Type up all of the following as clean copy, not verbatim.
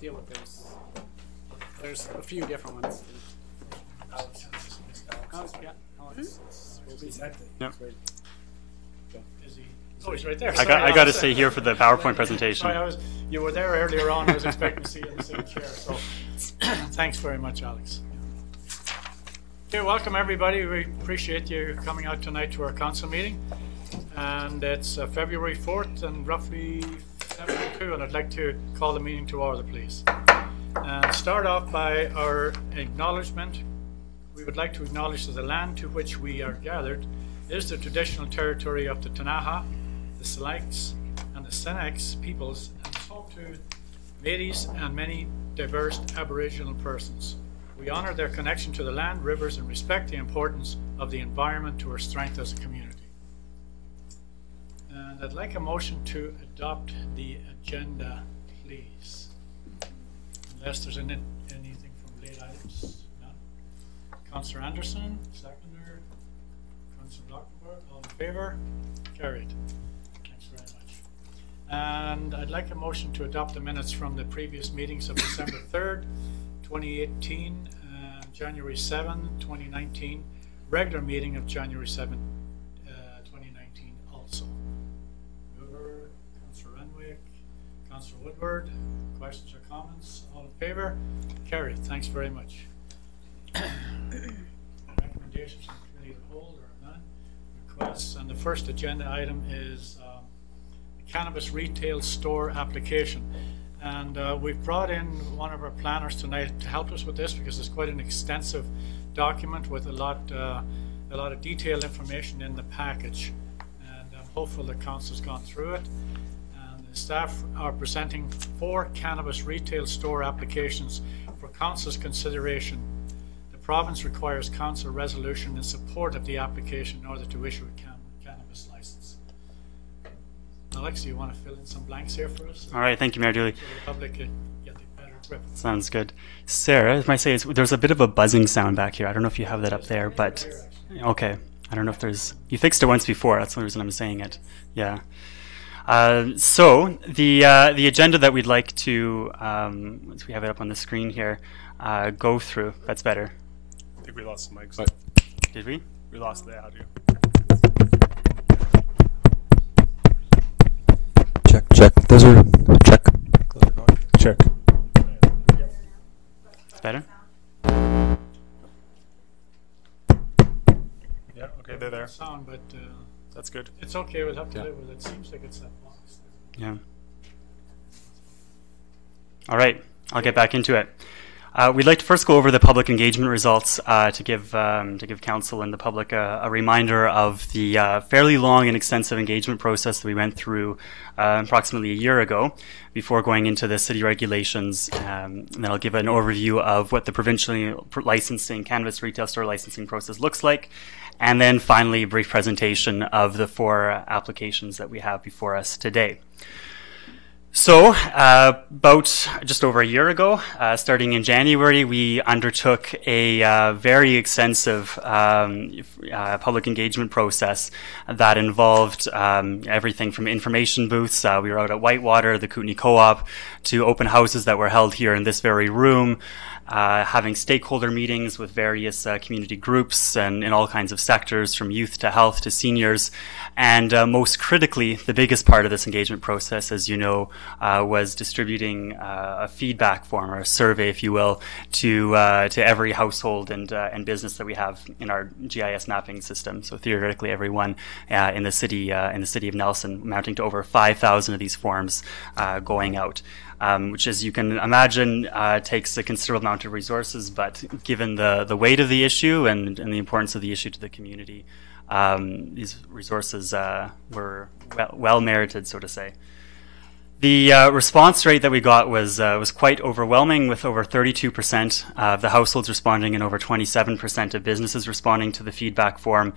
deal with there's a few different ones. Yeah, Alex. Yep. Oh, he's right there. I got to stay here for the PowerPoint presentation. Sorry, you were there earlier on. I was expecting to see you in the same chair. So, thanks very much, Alex. Okay, welcome everybody. We appreciate you coming out tonight to our council meeting. And it's February 4th and roughly 7:02, and I'd like to call the meeting to order, please. And start off by our acknowledgement. We would like to acknowledge that the land to which we are gathered is the traditional territory of the Ktunaxa, the Selknam, and the Senex peoples, and is home to Métis and many diverse Aboriginal persons. We honor their connection to the land, rivers, and respect the importance of the environment to our strength as a community. And I'd like a motion to adopt the agenda, please. Unless there's anything from late items. None. Councillor Anderson, seconder. Councillor Lockenberg, all in favour? Carried. Thanks very much. And I'd like a motion to adopt the minutes from the previous meetings of December 3rd, 2018, and January 7th, 2019, regular meeting of January 7th, 2019 also. Mover, Councillor Renwick, Councillor Woodward, questions or comments? All in favour? Carried. Thanks very much. Recommendations from committee of the whole, there are none. Requests, and the first agenda item is the cannabis retail store application. And we've brought in one of our planners tonight to help us with this because it's quite an extensive document with a lot of detailed information in the package. And I'm hopeful the council's gone through it. And the staff are presenting 4 cannabis retail store applications for council's consideration. The province requires council resolution in support of the application in order to issue a cannabis license. Alex, do you want to fill in some blanks here for us? All right, thank you, Mayor Dooley. So the public can get a better grip. Sounds good. Sarah, if I say there's a bit of a buzzing sound back here. I don't know if you have that up there, but okay. I don't know if there's. You fixed it once before. That's the reason I'm saying it. Yeah. So the agenda that we'd like to, once we have it up on the screen here, go through. That's better. I think we lost the mics. But, did we? We lost the audio. Check. Those are check. Check. It's better? Yeah, okay, they're there. Sound, but That's good. it's okay. We'll have to live with it. Seems like it's that box. Yeah. All right, I'll get back into it. We'd like to first go over the public engagement results to give council and the public a reminder of the fairly long and extensive engagement process that we went through approximately a year ago before going into the city regulations. And then I'll give an overview of what the provincial licensing, cannabis retail store licensing process looks like. And then finally, a brief presentation of the 4 applications that we have before us today. So, about just over a year ago, starting in January, we undertook a very extensive public engagement process that involved everything from information booths. We were out at Whitewater, the Kootenay Co-op, to open houses that were held here in this very room, having stakeholder meetings with various community groups and in all kinds of sectors, from youth to health to seniors. And most critically, the biggest part of this engagement process, as you know, was distributing a feedback form, or a survey, if you will, to every household and business that we have in our GIS mapping system. So theoretically, everyone in the city of Nelson, amounting to over 5,000 of these forms going out. Which, as you can imagine, takes a considerable amount of resources, but given the weight of the issue and the importance of the issue to the community, these resources were well merited, so to say. The response rate that we got was quite overwhelming, with over 32% of the households responding and over 27% of businesses responding to the feedback form.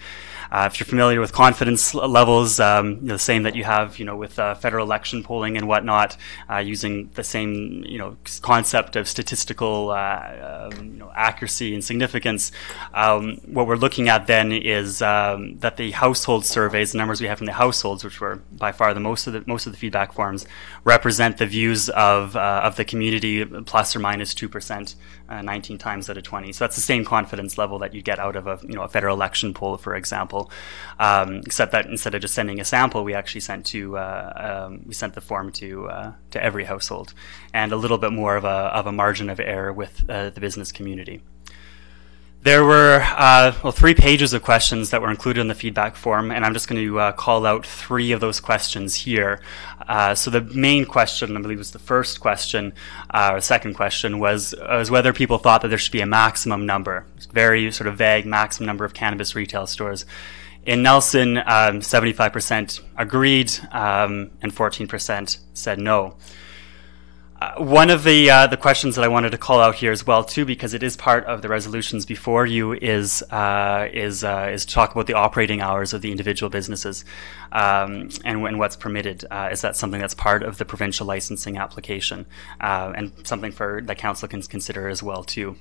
If you're familiar with confidence levels, the same that you have, with federal election polling and whatnot, using the same, concept of statistical, accuracy and significance. What we're looking at then is that the household surveys, the numbers we have from the households, which were by far the most of the feedback forms, represent the views of the community plus or minus 2%, 19 times out of 20. So that's the same confidence level that you get out of a federal election poll, for example, except that instead of just sending a sample, we actually sent the form to every household, and a little bit more of a margin of error with the business community. There were 3 pages of questions that were included in the feedback form, and I'm just going to call out 3 of those questions here. So the main question, I believe was the first question, or second question, was whether people thought that there should be a maximum number, very sort of vague maximum number of cannabis retail stores. In Nelson, 75% agreed, and 14% said no. One of the questions that I wanted to call out here as well too, because it is part of the resolutions before you, is to talk about the operating hours of the individual businesses, and what's permitted. Is that something that's part of the provincial licensing application, and something that council can consider as well too.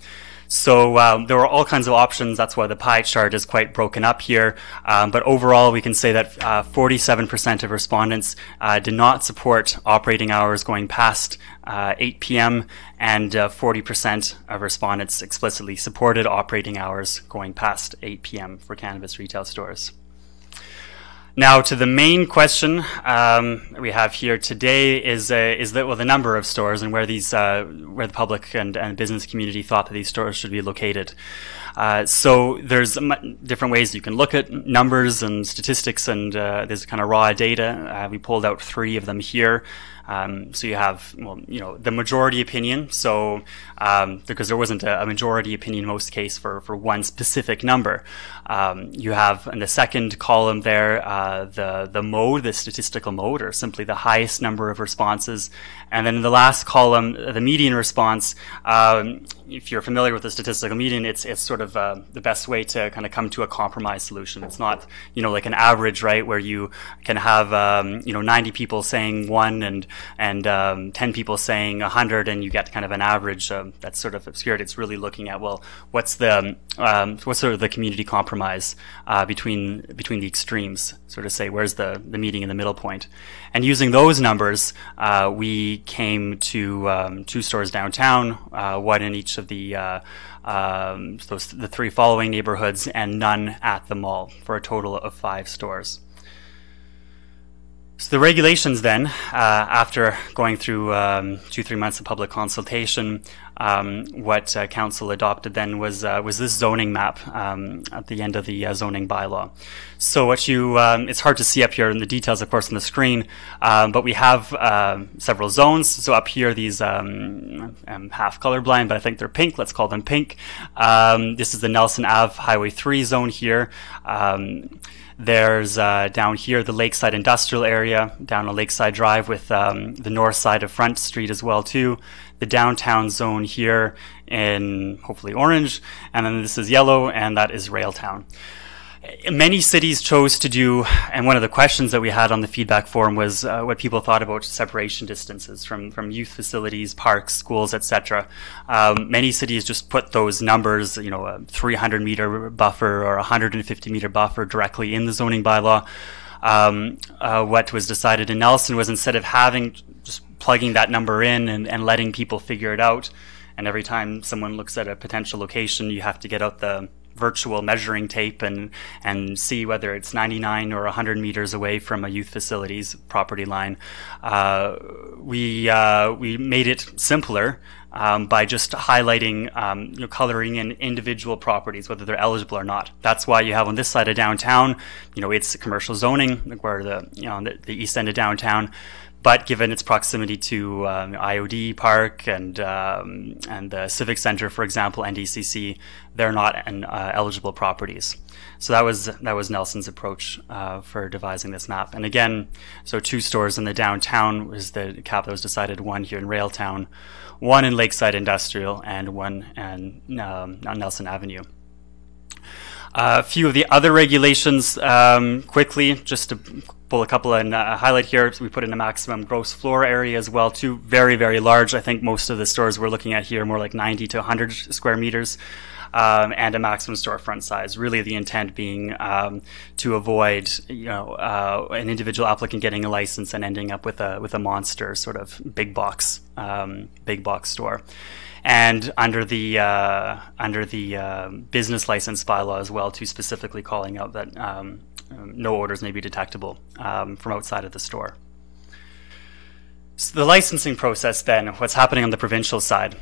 So there were all kinds of options. That's why the pie chart is quite broken up here. But overall, we can say that 47% of respondents did not support operating hours going past 8 p.m. and 40% of respondents explicitly supported operating hours going past 8 p.m. for cannabis retail stores. Now, to the main question we have here today is the number of stores and where the public and business community thought that these stores should be located. So there's different ways you can look at numbers and statistics, and there's kind of raw data. We pulled out 3 of them here. So you have, the majority opinion. So because there wasn't a majority opinion in most cases for one specific number. You have in the second column there the mode, the statistical mode, or simply the highest number of responses. And then in the last column, the median response. If you're familiar with the statistical median, it's sort of the best way to kind of come to a compromise solution. It's not like an average, right, where you can have 90 people saying 1 and 10 people saying 100, and you get kind of an average that's sort of obscured. It's really looking at, well, what's sort of the community compromise between the extremes, sort of say where's the meeting in the middle point. And using those numbers, we came to 2 stores downtown, 1 in each of the 3 following neighborhoods, and none at the mall, for a total of 5 stores. So the regulations then, after going through 2-3 months of public consultation, what council adopted then was this zoning map at the end of the zoning bylaw. So what it's hard to see up here in the details, of course, on the screen, but we have several zones. So up here, these I'm half colorblind, but I think they're pink. Let's call them pink. This is the Nelson Ave Highway 3 zone here. There's down here the Lakeside Industrial Area, down a Lakeside Drive with the north side of Front Street as well too. The downtown zone here in hopefully orange, and then this is yellow, and that is Railtown. Many cities chose to do, and one of the questions that we had on the feedback form was what people thought about separation distances from youth facilities, parks, schools, etc. Many cities just put those numbers, a 300-meter buffer or a 150-meter buffer directly in the zoning bylaw. What was decided in Nelson was, instead of just plugging that number in and letting people figure it out, and every time someone looks at a potential location, you have to get out the virtual measuring tape and see whether it's 99 or 100 meters away from a youth facility's property line. We made it simpler by just highlighting, coloring in individual properties, whether they're eligible or not. That's why you have on this side of downtown, it's commercial zoning, where the east end of downtown. But given its proximity to IOD Park and the Civic Center, for example, NDCC, they're not eligible properties. So that was Nelson's approach for devising this map. And again, so 2 stores in the downtown was the cap that was decided, 1 here in Railtown, 1 in Lakeside Industrial, and 1 on Nelson Avenue. A few of the other regulations, quickly, just to pull a couple and highlight here. So we put in a maximum gross floor area as well, too. Very, very large. I think most of the stores we're looking at here are more like 90 to 100 square meters. and a maximum storefront size. Really, the intent being to avoid, an individual applicant getting a license and ending up with a monster sort of big box store. And under the business license bylaw as well, too, specifically calling out that no orders may be detectable from outside of the store. So the licensing process then, what's happening on the provincial side.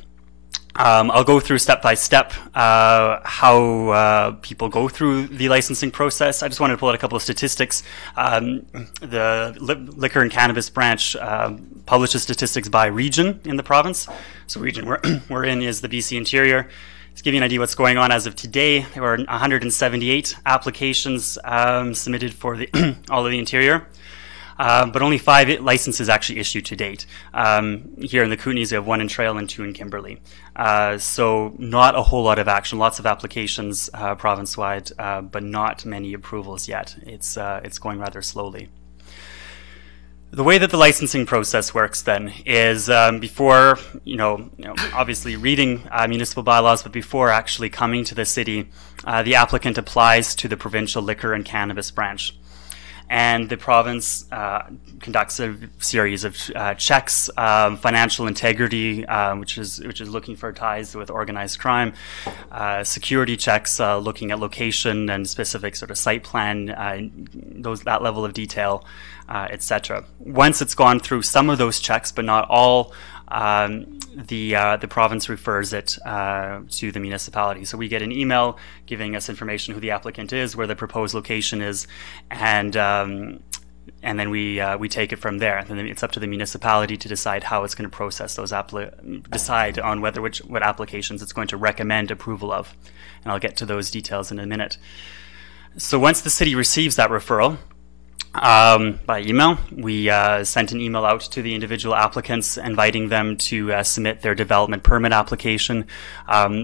I'll go through step by step how people go through the licensing process. I just wanted to pull out a couple of statistics. The Liquor and Cannabis Branch publishes statistics by region in the province. So region we're in is the BC Interior. To give you an idea what's going on as of today, there were 178 applications submitted for all of the Interior. But only 5 licenses actually issued to date. Here in the Kootenays, we have 1 in Trail and 2 in Kimberley. So not a whole lot of action, lots of applications province-wide, but not many approvals yet. It's going rather slowly. The way that the licensing process works then is before, obviously reading municipal bylaws, but before actually coming to the city, the applicant applies to the provincial liquor and cannabis branch. And the province conducts a series of checks, financial integrity, which is looking for ties with organized crime, security checks, looking at location and specific sort of site plan, that level of detail, etc. Once it's gone through some of those checks, but not all, the province refers it to the municipality. So we get an email giving us information who the applicant is, where the proposed location is, and then we take it from there. And then it's up to the municipality to decide how it's going to process those decide on what applications it's going to recommend approval of. And I'll get to those details in a minute. So once the city receives that referral, by email, we sent an email out to the individual applicants inviting them to submit their development permit application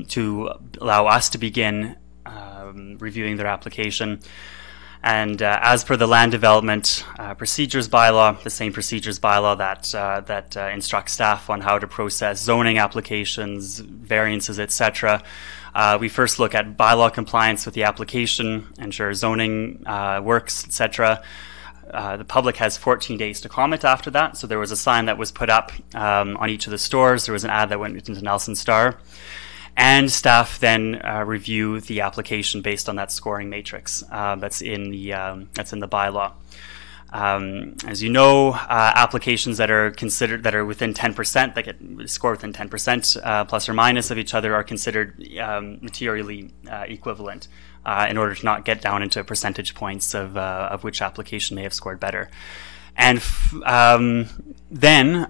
to allow us to begin reviewing their application. And as per the land development procedures bylaw, the same procedures bylaw that instructs staff on how to process zoning applications, variances, etc., we first look at bylaw compliance with the application, ensure zoning works, etc. The public has 14 days to comment after that. So there was a sign that was put up on each of the stores. There was an ad that went into Nelson Star. And staff then review the application based on that scoring matrix that's in the bylaw. As you know, applications that are within 10%, that get scored within 10% plus or minus of each other, are considered materially equivalent in order to not get down into percentage points of which application may have scored better. And then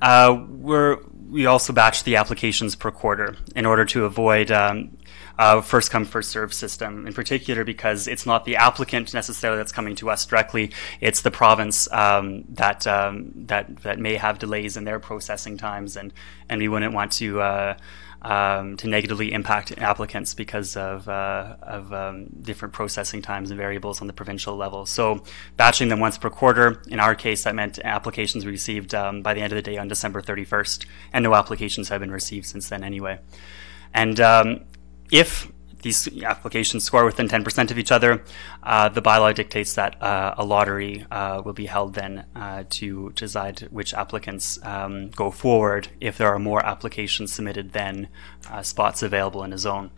we also batch the applications per quarter in order to avoid first come, first served system, in particular because it's not the applicant necessarily that's coming to us directly, it's the province that may have delays in their processing times, and we wouldn't want to negatively impact applicants because of different processing times and variables on the provincial level. So batching them once per quarter, in our case, that meant applications received by the end of the day on December 31st, and no applications have been received since then anyway. And if these applications score within 10% of each other, the bylaw dictates that a lottery will be held then to decide which applicants go forward if there are more applications submitted than spots available in a zone.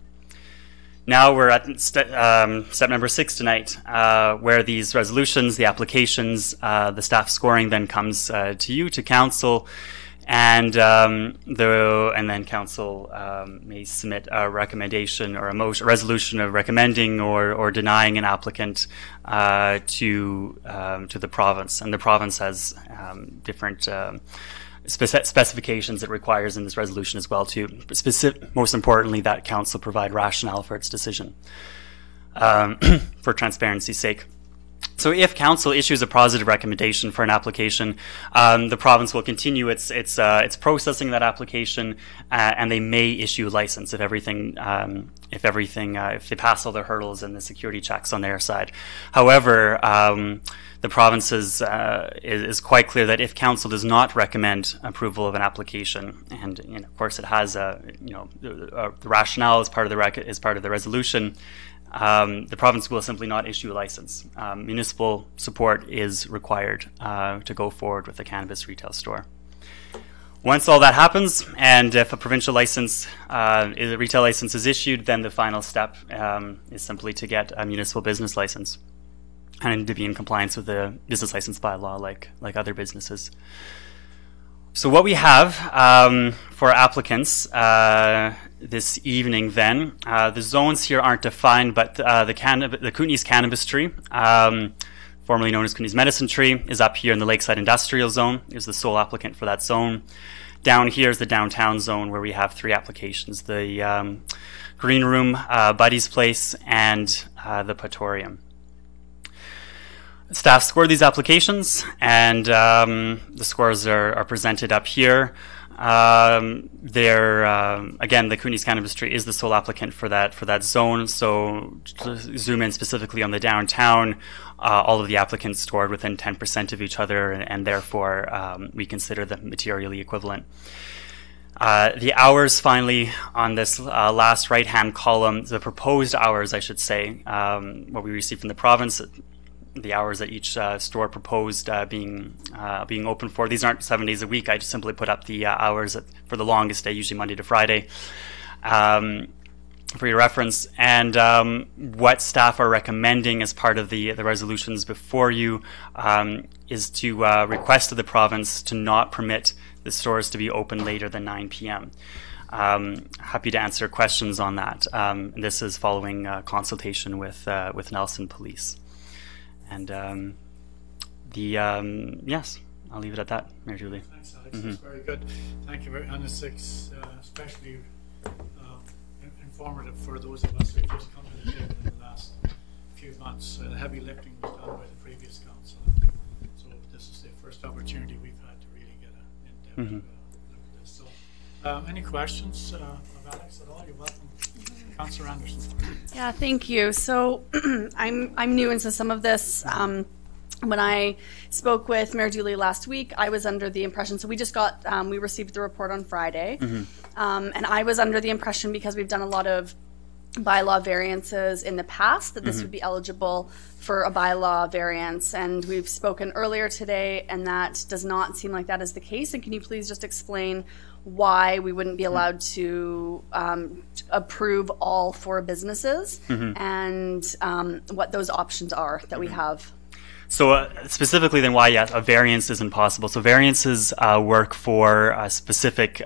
Now we're at step number 6 tonight, where these resolutions, the applications, the staff scoring then comes to you, to council, and then council may submit a recommendation or a resolution of recommending or denying an applicant to the province. And the province has different specifications it requires in this resolution as well, too. Most importantly, that council provide rationale for its decision for transparency's sake. So if council issues a positive recommendation for an application, the province will continue its processing of that application, and they may issue a license if they pass all their hurdles and the security checks on their side. However, the province is quite clear that if council does not recommend approval of an application, and of course it has the rationale as part of the resolution. The province will simply not issue a license. Municipal support is required to go forward with a cannabis retail store. Once all that happens, and if a provincial license, a retail license is issued, then the final step is simply to get a municipal business license and to be in compliance with the business license bylaw like other businesses. So what we have for applicants this evening then, the zones here aren't defined, but the Kootenays Cannabis Tree, formerly known as Kootenays Medicine Tree, is up here in the Lakeside Industrial Zone, is the sole applicant for that zone. Down here is the downtown zone where we have 3 applications, the Green Room, Buddy's Place, and the Patorium. Staff scored these applications, and the scores are presented up here. Again, the Kootenays Cannabis Tree is the sole applicant for that zone. So to zoom in specifically on the downtown, all of the applicants scored within 10% of each other, and therefore we consider them materially equivalent. The hours, finally, on this last right-hand column, the proposed hours, I should say, what we received from the province. The hours that each store proposed being open for. These aren't 7 days a week. I just simply put up the hours for the longest day, usually Monday to Friday, for your reference. And what staff are recommending as part of the resolutions before you is to request of the province to not permit the stores to be open later than 9 p.m. Happy to answer questions on that. This is following consultation with Nelson Police. And yes, I'll leave it at that, Mayor Dooley. Thanks, Alex. That's very good. Thank you very much. And it's especially informative for those of us who have just come to the table in the last few months. The heavy lifting was done by the previous council. So this is the first opportunity we've had to really get an in-depth look at this. So any questions of Alex at all? You're welcome. Councillor Anderson. Yeah, thank you. So I'm new into some of this. When I spoke with Mayor Dooley last week, I was under the impression, so we just got, we received the report on Friday, and I was under the impression, because we've done a lot of bylaw variances in the past, that this would be eligible for a bylaw variance, and we've spoken earlier today, and that does not seem like that is the case. And can you please just explain why we wouldn't be allowed to approve all 4 businesses, and what those options are that we have? So specifically then why, yes, a variance isn't possible. So variances work for a specific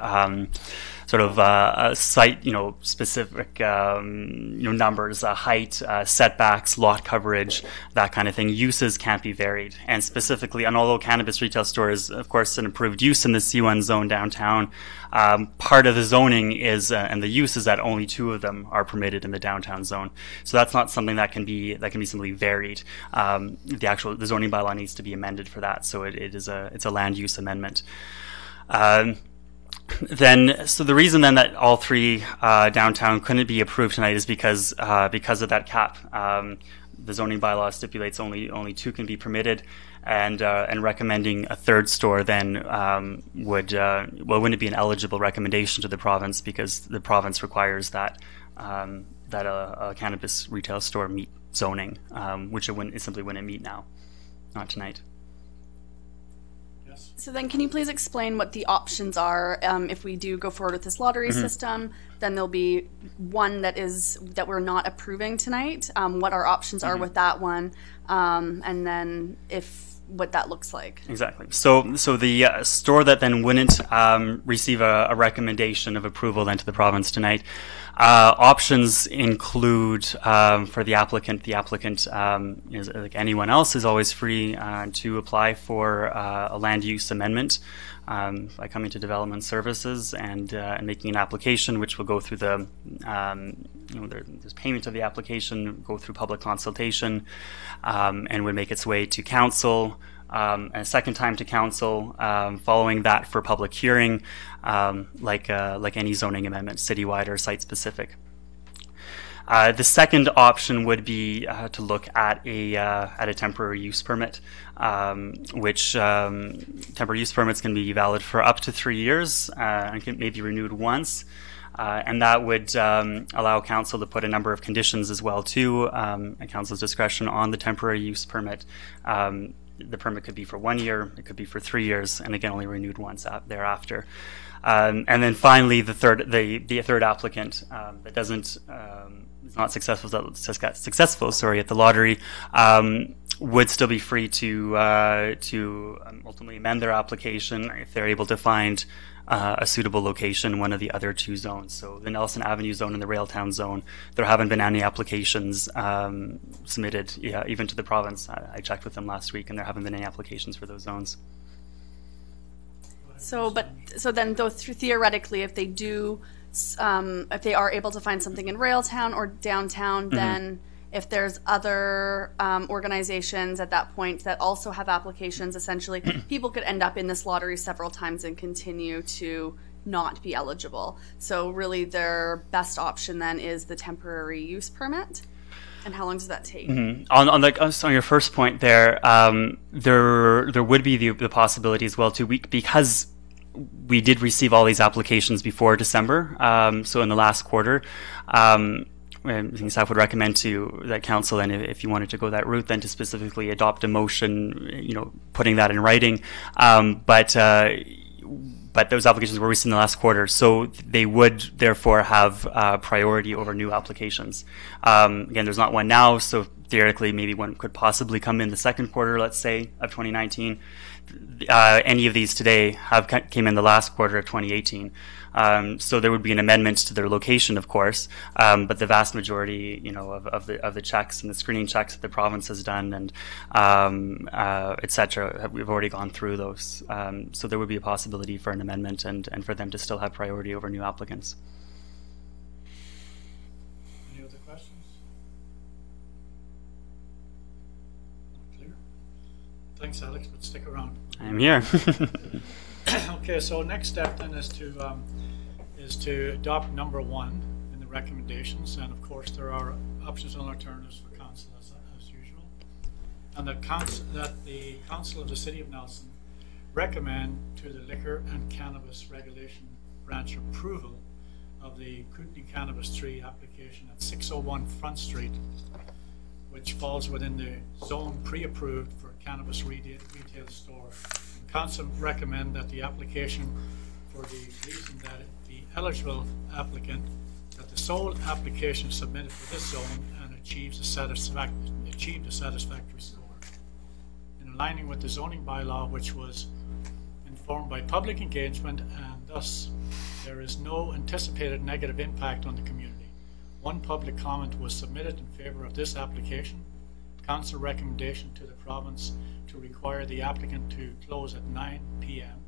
sort of site, specific, numbers, height, setbacks, lot coverage, that kind of thing. Uses can't be varied. And specifically, and although cannabis retail store is, of course, an approved use in the C1 zone downtown, part of the zoning is, and the use is that only 2 of them are permitted in the downtown zone. So that's not something that can be simply varied. The zoning bylaw needs to be amended for that. So it's a land use amendment. So the reason then that all 3 downtown couldn't be approved tonight is because of that cap. The zoning bylaw stipulates only 2 can be permitted, and recommending a 3rd store then wouldn't it be an eligible recommendation to the province, because the province requires that a cannabis retail store meet zoning, which it simply wouldn't meet now, not tonight. So then can you please explain what the options are if we do go forward with this lottery system? Then there'll be one that we're not approving tonight, what our options are with that one, and then what that looks like. Exactly. So the store that then wouldn't receive a recommendation of approval then to the province tonight, options include for the applicant is, like anyone else, is always free to apply for a land use amendment by coming to Development Services and making an application, which will go through the there's payment of the application, go through public consultation, and would make its way to council. And a second time to council, following that for public hearing, like any zoning amendment, citywide or site-specific. The second option would be to look at a temporary use permit, which temporary use permits can be valid for up to 3 years and can maybe renewed once. And that would allow council to put a number of conditions as well too, at council's discretion on the temporary use permit. The permit could be for 1 year, it could be for 3 years, and again only renewed once thereafter. And then finally, the third applicant that doesn't is not successful at the lottery would still be free to ultimately amend their application if they're able to find a suitable location in one of the other two zones. So the Nelson Avenue zone and the Railtown zone, there haven't been any applications submitted, even to the province. I checked with them last week, and there haven't been any applications for those zones. So then, though, theoretically, if they do, if they are able to find something in Railtown or downtown, then if there's other organizations at that point that also have applications, essentially, people could end up in this lottery several times and continue to not be eligible. So really, their best option then is the temporary use permit. And how long does that take? On your first point there, there would be the possibility as well too, because we did receive all these applications before December, so in the last quarter. I think staff would recommend to that council, and if you wanted to go that route, then to specifically adopt a motion, putting that in writing. But those applications were received in the last quarter, so they would therefore have priority over new applications. Again, there's not one now, so theoretically maybe one could possibly come in the second quarter, let's say, of 2019. Any of these today came in the last quarter of 2018. So there would be an amendment to their location, of course, but the vast majority, of the checks and the screening checks that the province has done, and et cetera, we've already gone through those. So there would be a possibility for an amendment and for them to still have priority over new applicants. Any other questions? Not clear. Thanks, Alex, but stick around. I'm here. Okay, so next step then is to adopt number 1 in the recommendations, and of course there are options and alternatives for council as usual. And the council of the City of Nelson recommend to the Liquor and Cannabis Regulation Branch approval of the Kootenai Cannabis 3 application at 601 Front Street, which falls within the zone pre-approved for cannabis retail store. Council recommend that the application, for the reason that the eligible applicant, that the sole application submitted for this zone and achieved a satisfactory score. In aligning with the zoning bylaw, which was informed by public engagement, and thus there is no anticipated negative impact on the community. One public comment was submitted in favor of this application. Council recommendation to the province to require the applicant to close at 9 p.m.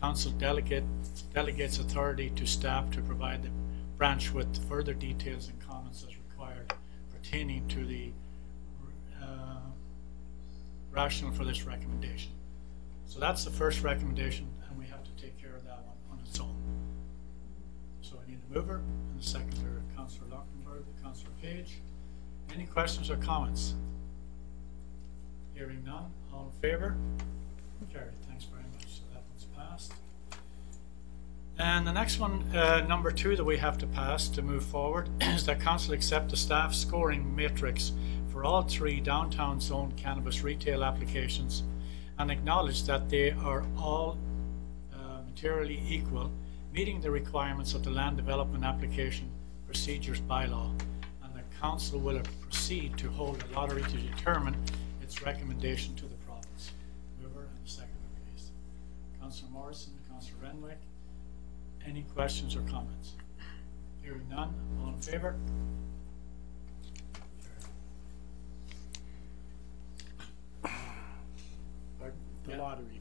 Council delegates authority to staff to provide the branch with further details and comments as required pertaining to the rationale for this recommendation. So that's the first recommendation, and we have to take care of that one on its own. So I need a mover and a seconder, Councillor Lockenberg, Councillor Page. Any questions or comments? Hearing none. All in favor? Carried. Thanks very much. So that one's passed. And the next one, number 2 that we have to pass to move forward is that council accept the staff scoring matrix for all 3 downtown zone cannabis retail applications and acknowledge that they are all materially equal, meeting the requirements of the land development application procedures bylaw. And the council will proceed to hold a lottery to determine its recommendation to the province. Mover and the seconder, please. Councillor Morrison, Councillor Renwick. Any questions or comments? Hearing none. All in favour? The lottery.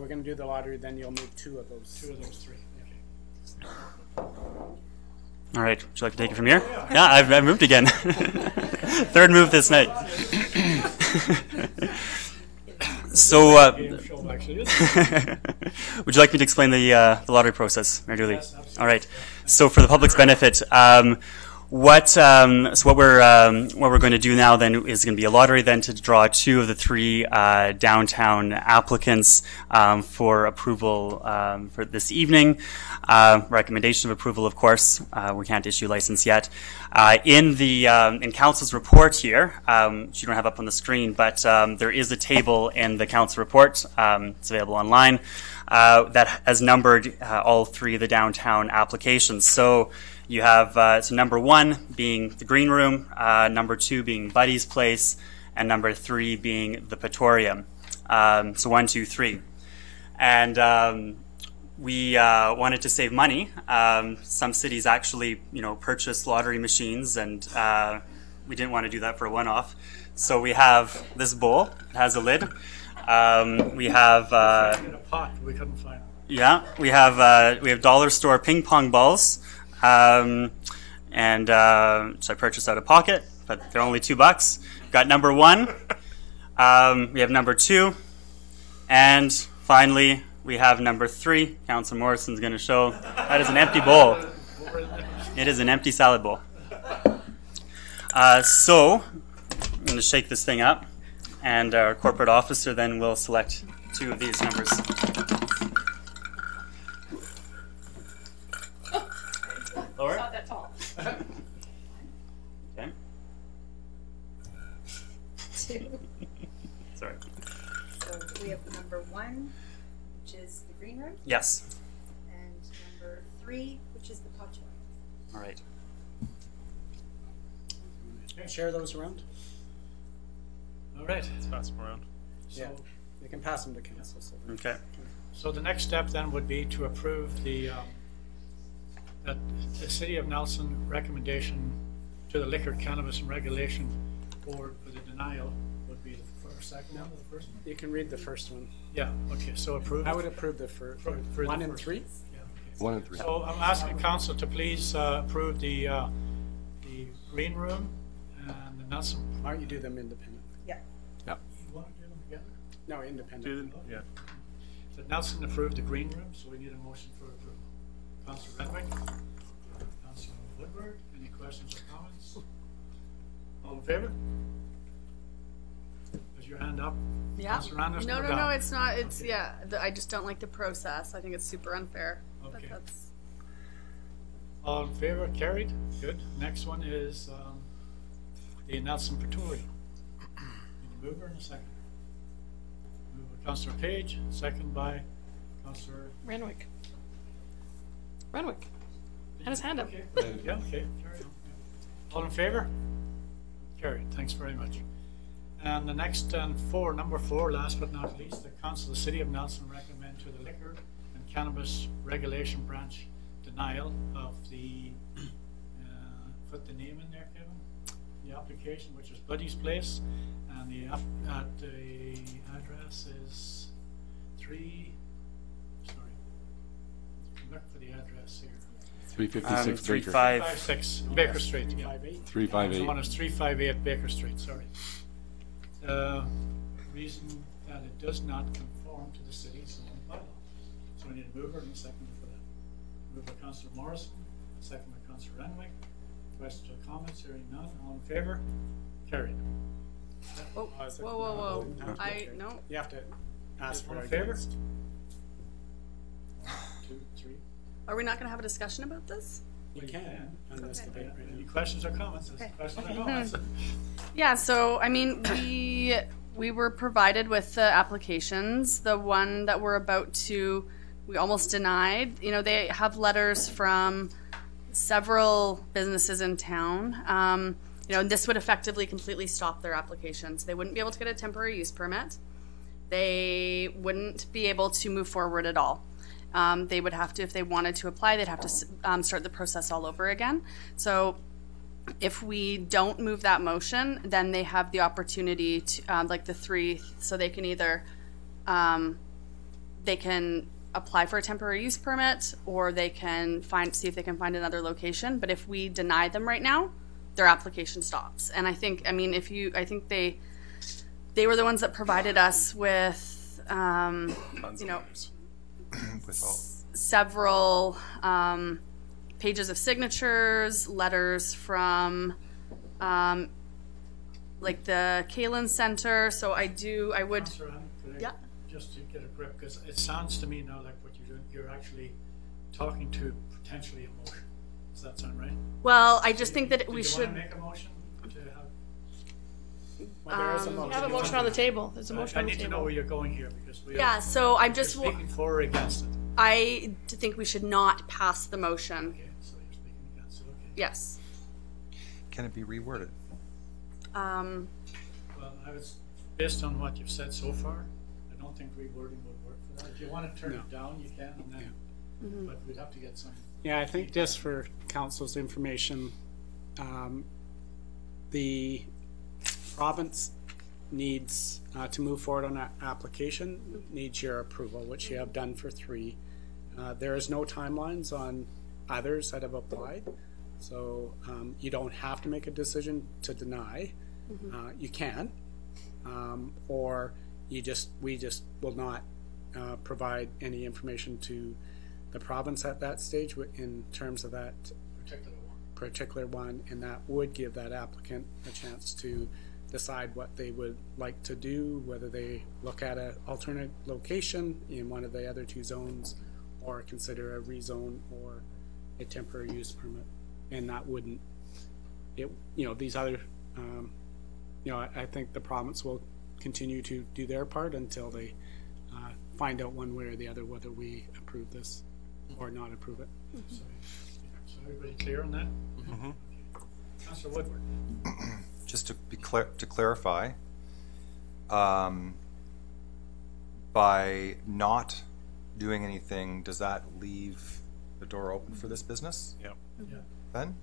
we're gonna do the lottery, then you'll move two of those. Two of those three, okay. All right. Would you like to take it from here? Yeah, I've moved again. Third move this night. So, Game show, actually, isn't it? would you like me to explain the lottery process, Mayor Dooley? Yes, absolutely. All right. So, for the public's benefit, what we're going to do now then is going to be a lottery then to draw two of the three downtown applicants for approval for this evening. Recommendation of approval, of course. We can't issue license yet. In council's report here, which you don't have up on the screen, but there is a table in the council report. It's available online that has numbered all three of the downtown applications. So you have so number 1 being the Green Room, number 2 being Buddy's Place, and number 3 being the Praetorium. So 1, 2, 3. And we wanted to save money. Some cities actually, purchase lottery machines, and we didn't want to do that for a one-off. So we have this bowl. It has a lid. We have In a pot, we couldn't find it. yeah, we have dollar store ping pong balls, and so I purchased out of pocket, but they're only $2. Got number 1. We have number 2, and finally we have number 3. Councillor Morrison's going to show that is an empty bowl. It is an empty salad bowl. So I'm going to shake this thing up, and our corporate officer then will select 2 of these numbers. Lower. Not that tall. Okay. 2. Sorry. So we have number 1, which is the Green Room, Yes. and number 3, which is the Praetorium. All right. Share those around? All right. Let's pass them around. Yeah. You can pass them to council. So Okay. So the next step then would be to approve that the City of Nelson recommendation to the Liquor, Cannabis and Regulation Board for the denial would be the first, second one, the first one? you can read the first one. Yeah, okay, so approve. I would approve the first For the 1 and first 3. Yeah, okay. 1 and 3. So I'm asking council to please approve the Green Room and the Nelson. Why don't you do them independently? Yeah. You want to do them together? No, independent. Yeah. So Nelson approved the Green Room, so we need a motion for approval. Councillor Renwick, Councillor Woodward, any questions or comments? All in favor? Has your hand up? Yeah. Councillor Randers, No, go no, down. no, it's not. It's, yeah, I just don't like the process. I think it's super unfair. But Okay. that's, All in favor, carried, good. Next one is the Nelson Praetorium. Need a mover and a second. Moved by Councillor Page, second by Councillor. Renwick. Renwick. Had his hand up. Okay, yeah, okay, carry on. All in favor? Carried, thanks very much. And the next number 4, last but not least, the Council of the City of Nelson recommend to the Liquor and Cannabis Regulation Branch denial of the, put the name in there, Kevin, the application, which is Buddy's Place, and the address is 3, sorry, look for the address here. 356 3, Baker. 5. 56 Baker Street, yeah. 5-8. 358. The one is 358 Baker Street, sorry. Reason that it does not conform to the city's own bylaw. So we need a mover and a seconder for that. Moved by Councillor Morrison, second by Councillor Renwick. Questions or comments? Hearing none, all in favor? Carried. oh, Oh, is it- whoa, whoa, whoa. no, No. You have to ask for All it. in favor? 1, 2, 3. Are we not going to have a discussion about this? You can, on this Okay. debate right Any now. questions or comments? Okay. Questions or comments? Yeah, so I mean, we were provided with the applications. The one that we're about to, we almost denied. They have letters from several businesses in town. This would effectively completely stop their applications. They wouldn't be able to get a temporary use permit. They wouldn't be able to move forward at all. They would have to, if they wanted to apply, they'd have to start the process all over again. So if we don't move that motion, then they have the opportunity to, like the 3, so they can either they can apply for a temporary use permit, or they can see if they can find another location. But if we deny them right now, their application stops. And I think, I mean, I think they were the ones that provided us with, you know, several pages of signatures, letters from like the Kalen Center. So I would. Counselor Ann, could I Yeah. just to get a grip, because it sounds to me now like what you're doing, you're actually talking to potentially a motion. Does that sound right? Well, I just think that Do we you should. want to make a motion to have? Well, there is a We motion. have a motion on the table. There's a motion I on the need to know table. where you're going here, because we Yeah. So I'm you're just. speaking for or against it. I think we should not pass the motion. Okay, so you're speaking against it, okay. Yes. Can it be reworded? Um, Well, based on what you've said so far, I don't think rewording would work for that. If you want to turn it down, you can, and then, but we'd have to get some. Yeah, I think just for council's information, the province needs to move forward on that application, needs your approval, which you have done for 3. There is no timelines on others that have applied, so you don't have to make a decision to deny. You can, or we just will not provide any information to the province at that stage in terms of that particular one, and that would give that applicant a chance to decide what they would like to do, whether they look at an alternate location in one of the other 2 zones, or consider a rezone or a temporary use permit. And that wouldn't, these other, I think the province will continue to do their part until they find out one way or the other whether we approve this or not approve it. So everybody clear on that? Mm-hmm. Councillor Woodward. Just to be clear, to clarify, by not doing anything, does that leave the door open for this business? Yeah. Yeah. Then?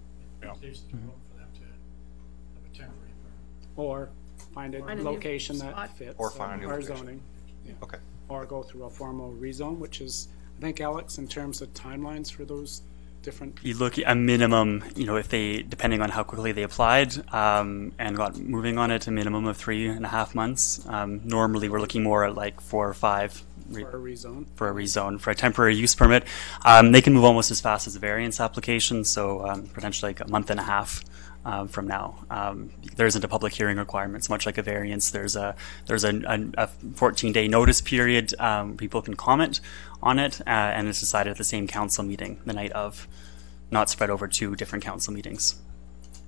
Yeah. Leaves the room for them to have a temporary permit. Or find a Find a new location that spot. fits Or find a new our location. zoning. Okay. Or go through a formal rezone, which is, I think, Alex, in terms of timelines for those different. You look at a minimum, if they, depending on how quickly they applied and got moving on it, a minimum of 3.5 months. Normally, we're looking more at like 4 or 5 For a rezone. for a rezone. For a temporary use permit, they can move almost as fast as a variance application, so potentially like a month and a half from now. There isn't a public hearing requirement. It's much like a variance. There's a 14-day notice period. People can comment on it, and it's decided at the same council meeting the night of, not spread over 2 different council meetings.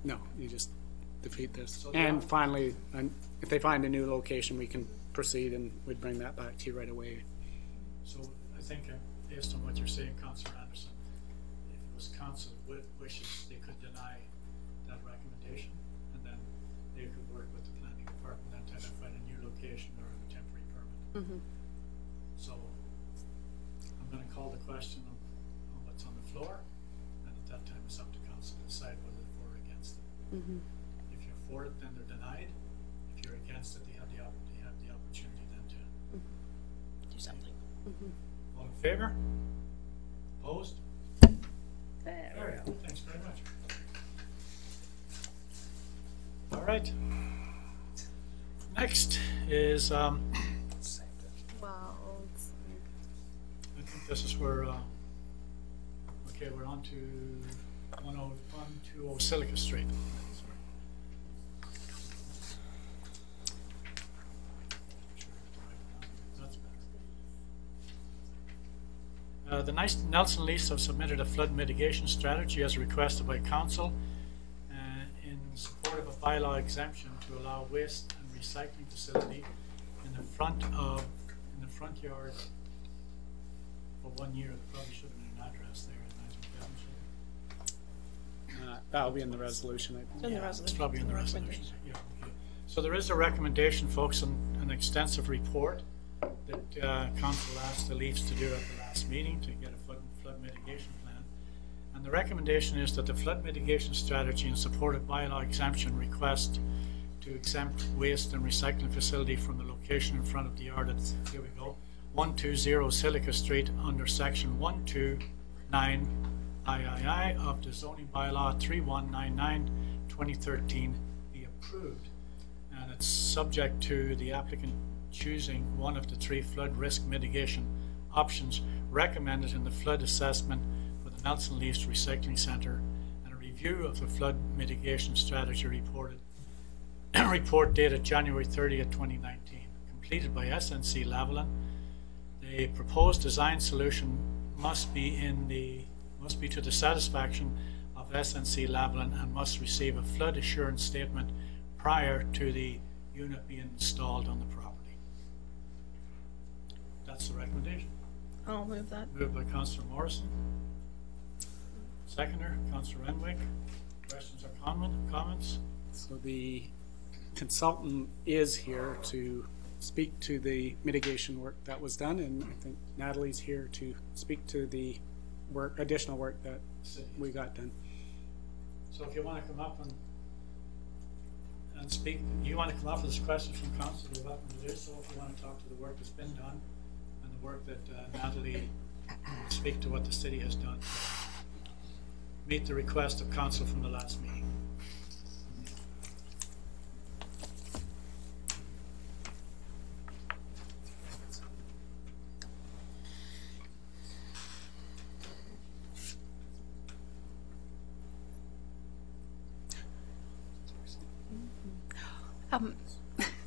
No, you just defeat this. And finally, if they find a new location, we can proceed, and we'd bring that back to you right away. So I think based on what you're saying, Councillor Anderson, if it was council wishes, they could deny that recommendation, and then they could work with the planning department then to identify a new location or a temporary permit. So I'm going to call the question on what's on the floor, and at that time it's up to council to decide whether they're for or against it. If you're for it, then they're denied. If you're against it, they have the opportunity then to Do something. all in favor? Opposed? There we go. Thanks very much. All right. Next is, I think this is where, okay, we're on to 120 Silica Street. The Nelson Leafs have submitted a flood mitigation strategy as requested by council in support of a bylaw exemption to allow waste and recycling facility in the front yard for 1 year. There probably should have been an address there. That'll be in the resolution. It's in the It's resolution. probably in the resolution. Yeah, okay. So there is a recommendation, folks, and an extensive report that council asked the Leafs to do at the last meeting to get a flood mitigation plan. And the recommendation is that the flood mitigation strategy and supported bylaw exemption request to exempt waste and recycling facility from the location in front of the yard. Here we go. 120 Silica Street under section 129 III of the zoning bylaw 3199/2013 be approved. And it's subject to the applicant choosing one of the 3 flood risk mitigation options recommended in the flood assessment for the Nelson Leafs Recycling Centre, and a review of the flood mitigation strategy report dated January 30th, 2019, completed by SNC Lavalin. The proposed design solution must be to the satisfaction of SNC Lavalin and must receive a flood assurance statement prior to the unit being installed on the property. That's the recommendation. I'll move that. Moved by Councillor Morrison. Seconder, Councillor Renwick. Questions or comments? So the consultant is here to speak to the mitigation work that was done, and I think Natalie's here to speak to the additional work that we got done. So if you want to come up and speak, you want to come up with this question from council, you're welcome to do so. If you want to talk to the work that's been done and the work that Natalie speak to what the city has done, meet the request of council from the last meeting.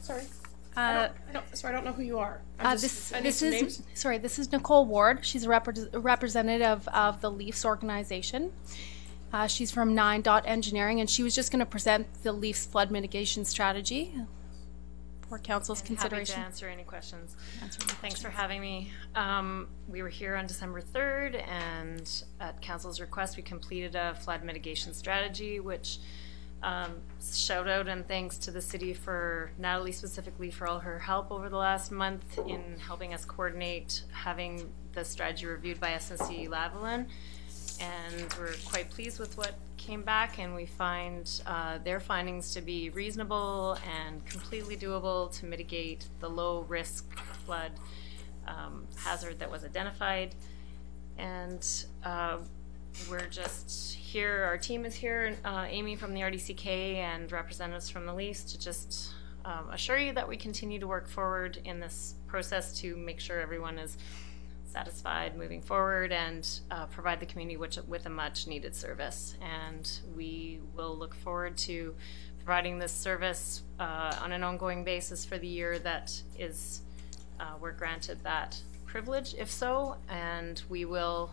Sorry. I don't know who you are. This is Nicole Ward. She's a representative of the Leafs organization. She's from 9 Engineering, and she was just going to present the Leafs flood mitigation strategy for council's consideration. Happy to answer any questions. Thanks for having me. We were here on December 3rd, and at council's request, we completed a flood mitigation strategy, which shout out and thanks to the city for Natalie specifically for all her help over the last month in helping us coordinate having the strategy reviewed by SNC Lavalin, and we're quite pleased with what came back, and we find their findings to be reasonable and completely doable to mitigate the low risk flood hazard that was identified. And we're just here, our team is here, Amy from the RDCK and representatives from the Leafs, to just assure you that we continue to work forward in this process to make sure everyone is satisfied moving forward and provide the community with a much needed service. And we will look forward to providing this service on an ongoing basis for the year that is we're granted that privilege, if so, and we will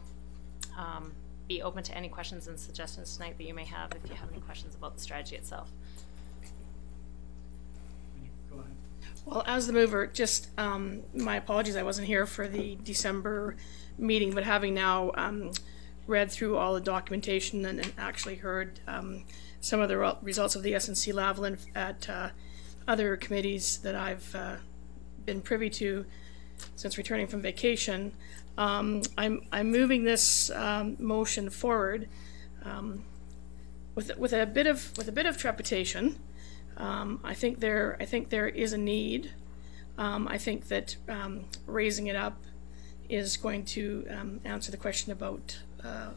be open to any questions and suggestions tonight that you may have if you have any questions about the strategy itself. Go ahead. Well, as the mover, just my apologies, I wasn't here for the December meeting, but having now read through all the documentation and actually heard some of the results of the SNC Lavalin at other committees that I've been privy to since returning from vacation, I'm moving this motion forward with a bit of trepidation. I think there is a need. I think that raising it up is going to answer the question about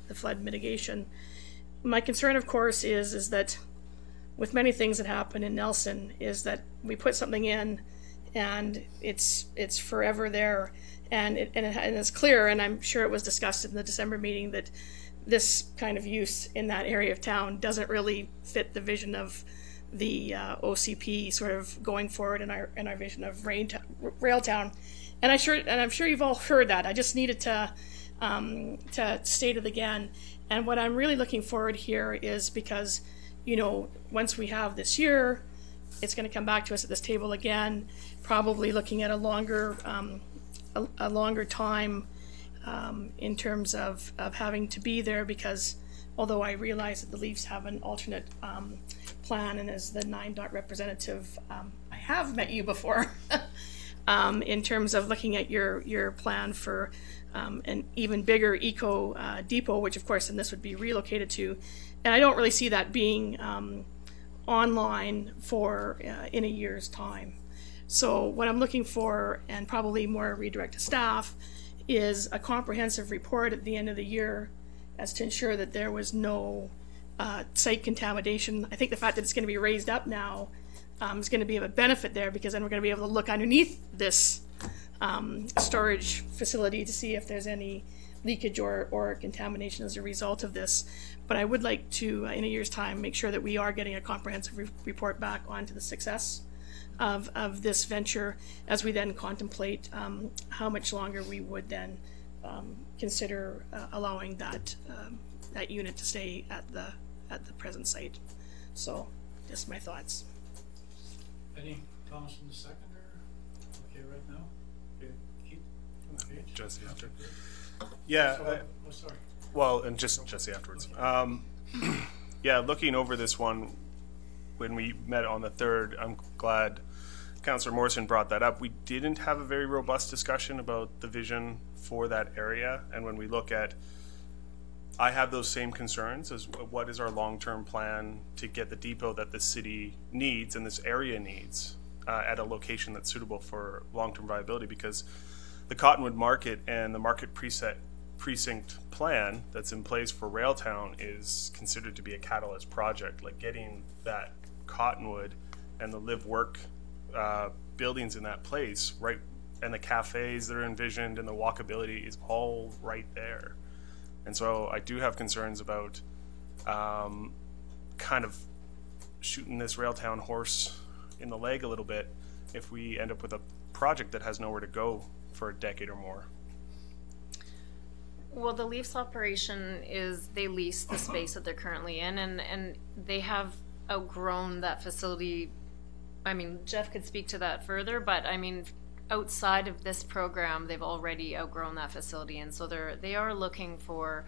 the flood mitigation. My concern, of course, is that with many things that happen in Nelson, is that we put something in and it's forever there. And it's clear, and I'm sure it was discussed in the December meeting, that this kind of use in that area of town doesn't really fit the vision of the OCP sort of going forward in our vision of Railtown. And I'm sure you've all heard that. I just needed to state it again. And what I'm really looking forward here is because, you know, once we have this year, it's going to come back to us at this table again, probably looking at a longer time in terms of having to be there, because although I realize that the Leafs have an alternate plan, and as the 9 representative, I have met you before in terms of looking at your plan for an even bigger eco depot, which of course then this would be relocated to, and I don't really see that being online for in a year's time. So what I'm looking for, and probably more redirect to staff, is a comprehensive report at the end of the year as to ensure that there was no site contamination. I think the fact that it's going to be raised up now is going to be of a benefit there, because then we're going to be able to look underneath this storage facility to see if there's any leakage or contamination as a result of this. But I would like to, in a year's time, make sure that we are getting a comprehensive report back onto the success of this venture, as we then contemplate how much longer we would then consider allowing that unit to stay at the present site. So, just my thoughts. Any comments from the seconder? Okay, right now? Okay, Keith? Okay. Jesse after. Yeah. Oh, sorry. Well, and just Jesse afterwards. Yeah, looking over this one, when we met on the 3rd, I'm glad Councillor Morrison brought that up. We didn't have a very robust discussion about the vision for that area, and when we look at, I have those same concerns as what is our long-term plan to get the depot that the city needs and this area needs at a location that's suitable for long-term viability, because the Cottonwood Market and the market precinct plan that's in place for Railtown is considered to be a catalyst project. Like getting that Cottonwood and the live-work buildings in that place, right, and the cafes that are envisioned and the walkability is all right there. And so I do have concerns about kind of shooting this Railtown horse in the leg a little bit if we end up with a project that has nowhere to go for a decade or more. Well, the Leafs operation is they lease the space that they're currently in, and they have outgrown that facility. I mean, Jeff could speak to that further, but I mean, outside of this program, they've already outgrown that facility, and so they are looking for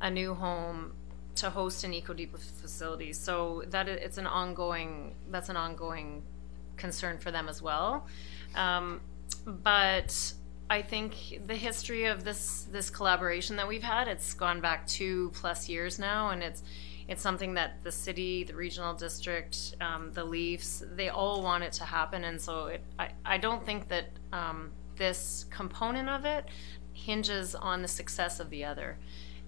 a new home to host an Eco Depot facility. So that's an ongoing concern for them as well. But I think the history of this collaboration that we've had, it's gone back 2+ years now, and it's something that the city, the regional district, the Leafs, they all want it to happen. And so I don't think that this component of it hinges on the success of the other.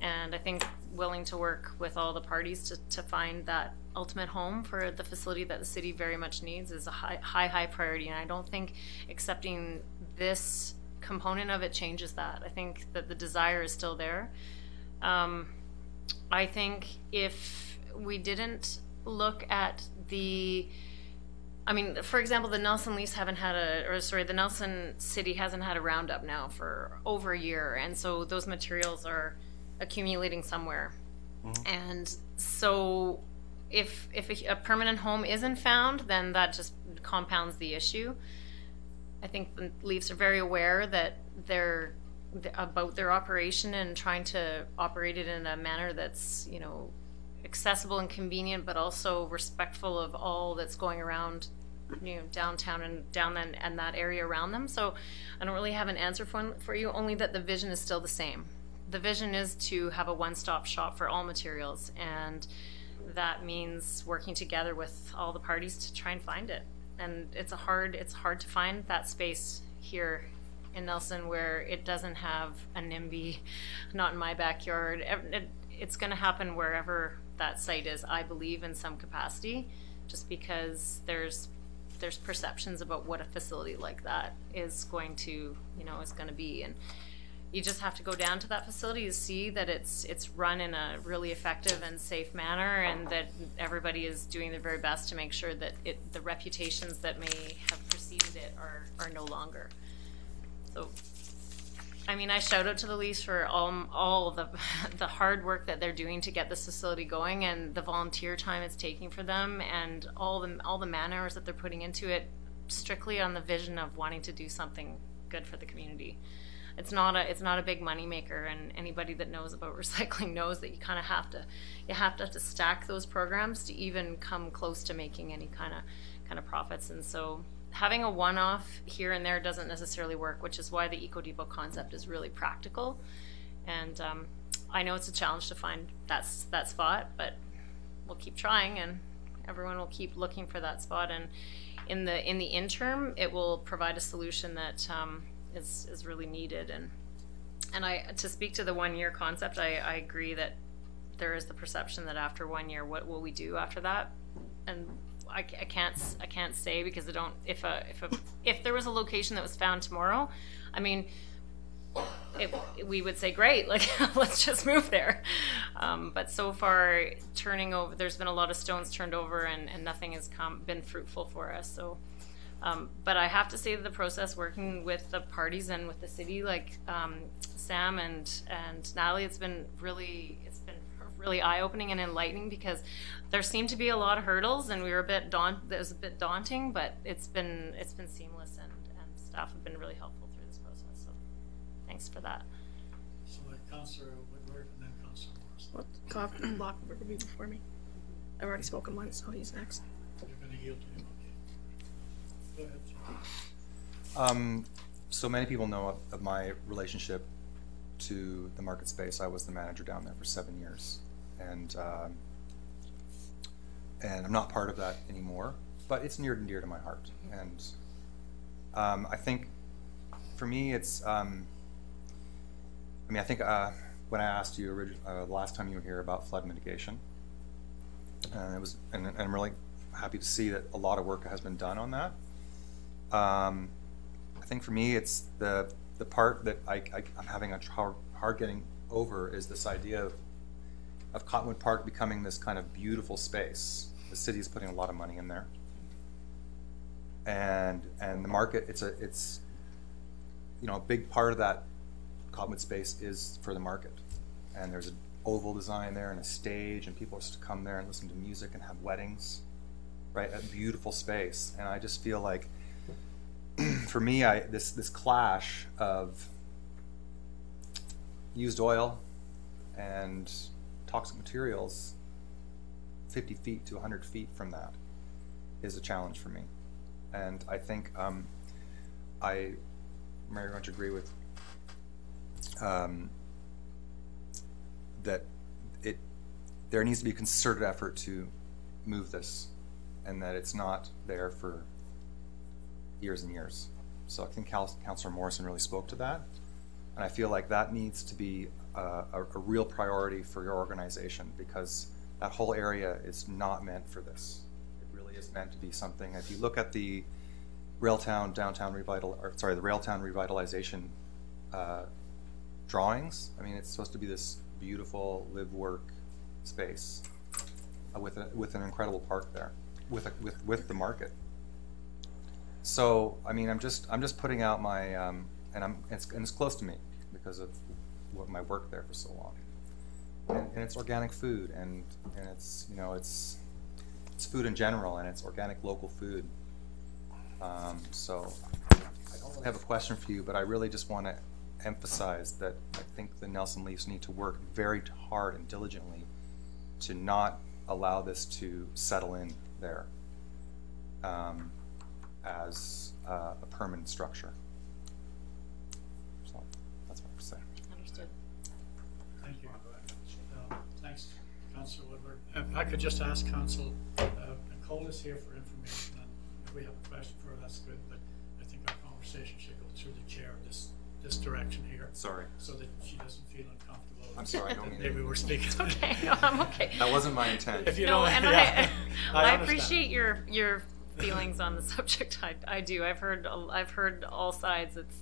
And I think willing to work with all the parties to find that ultimate home for the facility that the city very much needs is a high priority. And I don't think accepting this component of it changes that. I think that the desire is still there. I think if we didn't look at for example, the Nelson Leafs the Nelson City hasn't had a roundup now for over a year, and so those materials are accumulating somewhere. Mm-hmm. And so if a permanent home isn't found, then that just compounds the issue. I think the Leafs are very aware that about their operation and trying to operate it in a manner that's, accessible and convenient, but also respectful of all that's going around, downtown and that area around them. So I don't really have an answer for you, only that the vision is still the same. The vision is to have a one-stop shop for all materials, and that means working together with all the parties to try and find it. And it's hard to find that space here in Nelson where it doesn't have a NIMBY, not in my backyard. It's going to happen wherever that site is, I believe, in some capacity, just because there's perceptions about what a facility like that is going to be. And you just have to go down to that facility to see that it's run in a really effective and safe manner, and that everybody is doing their very best to make sure that the reputations that may have preceded it are no longer. So, I shout out to the Leafs for all the hard work that they're doing to get this facility going, and the volunteer time it's taking for them, and all the man hours that they're putting into it, strictly on the vision of wanting to do something good for the community. It's not a big money maker, and anybody that knows about recycling knows that you kind of have to stack those programs to even come close to making any kind of profits. And so having a one-off here and there doesn't necessarily work, which is why the Eco Depot concept is really practical. And I know it's a challenge to find that spot, but we'll keep trying, and everyone will keep looking for that spot. And in the interim, it will provide a solution that is really needed. And to speak to the 1 year concept, I agree that there is the perception that after 1 year, what will we do after that? And I can't say, because I don't. If there was a location that was found tomorrow, I mean, we would say great, like let's just move there. But so far, turning over, there's been a lot of stones turned over, and nothing has been fruitful for us. So, but I have to say that the process, working with the parties and with the city, like Sam and Natalie, it's been really eye-opening and enlightening, because there seemed to be a lot of hurdles, and we were it was a bit daunting, but it's been seamless, and staff have been really helpful through this process. So thanks for that. So Councillor Woodward and then Councillor Morrison. Lockwood will be before me. I've already spoken once, so he's next. You're going to yield to him, okay. Go ahead, Jim. So many people know of my relationship to the market space. I was the manager down there for 7 years, and I'm not part of that anymore, but it's near and dear to my heart. And I think for me, it's I think when I asked you the last time you were here about flood mitigation, and I'm really happy to see that a lot of work has been done on that. I think for me, it's the part that I'm having a hard getting over is this idea of Cottonwood Park becoming this kind of beautiful space. The city is putting a lot of money in there, and the market. It's a big part of that Cottonwood space is for the market, and there's an oval design there and a stage, and people are supposed to come there and listen to music and have weddings, right? A beautiful space, and I just feel like, for me, this clash of used oil and toxic materials 50 feet to 100 feet from that is a challenge for me. And I think I very much agree with that there needs to be a concerted effort to move this, and that it's not there for years and years. So I think Councillor Morrison really spoke to that, and I feel like that needs to be a real priority for your organization, because that whole area is not meant for this. It really is meant to be something. If you look at the Railtown the Railtown revitalization drawings, I mean, it's supposed to be this beautiful live-work space with an incredible park there, with the market. So I mean, I'm just putting out my and it's close to me because of my work there for so long, and it's organic food, and it's it's food in general, and it's organic local food. So I don't really have a question for you, but I really just want to emphasize that I think the Nelson Leafs need to work very hard and diligently to not allow this to settle in there as a permanent structure. So that's what I have to say. Understood. Thank you. Thanks, Councillor Woodward. If I could just ask Council, Nicole is here for information, and if we have a question for her, that's good, but I think our conversation should go through the chair this direction here. Sorry. So that she doesn't feel uncomfortable. I'm sorry, I don't mean Maybe we're speaking. Okay, no, I'm okay. That wasn't my intent. If you No, don't, and yeah, I understand. appreciate your feelings on the subject. I do. I've heard all sides. It's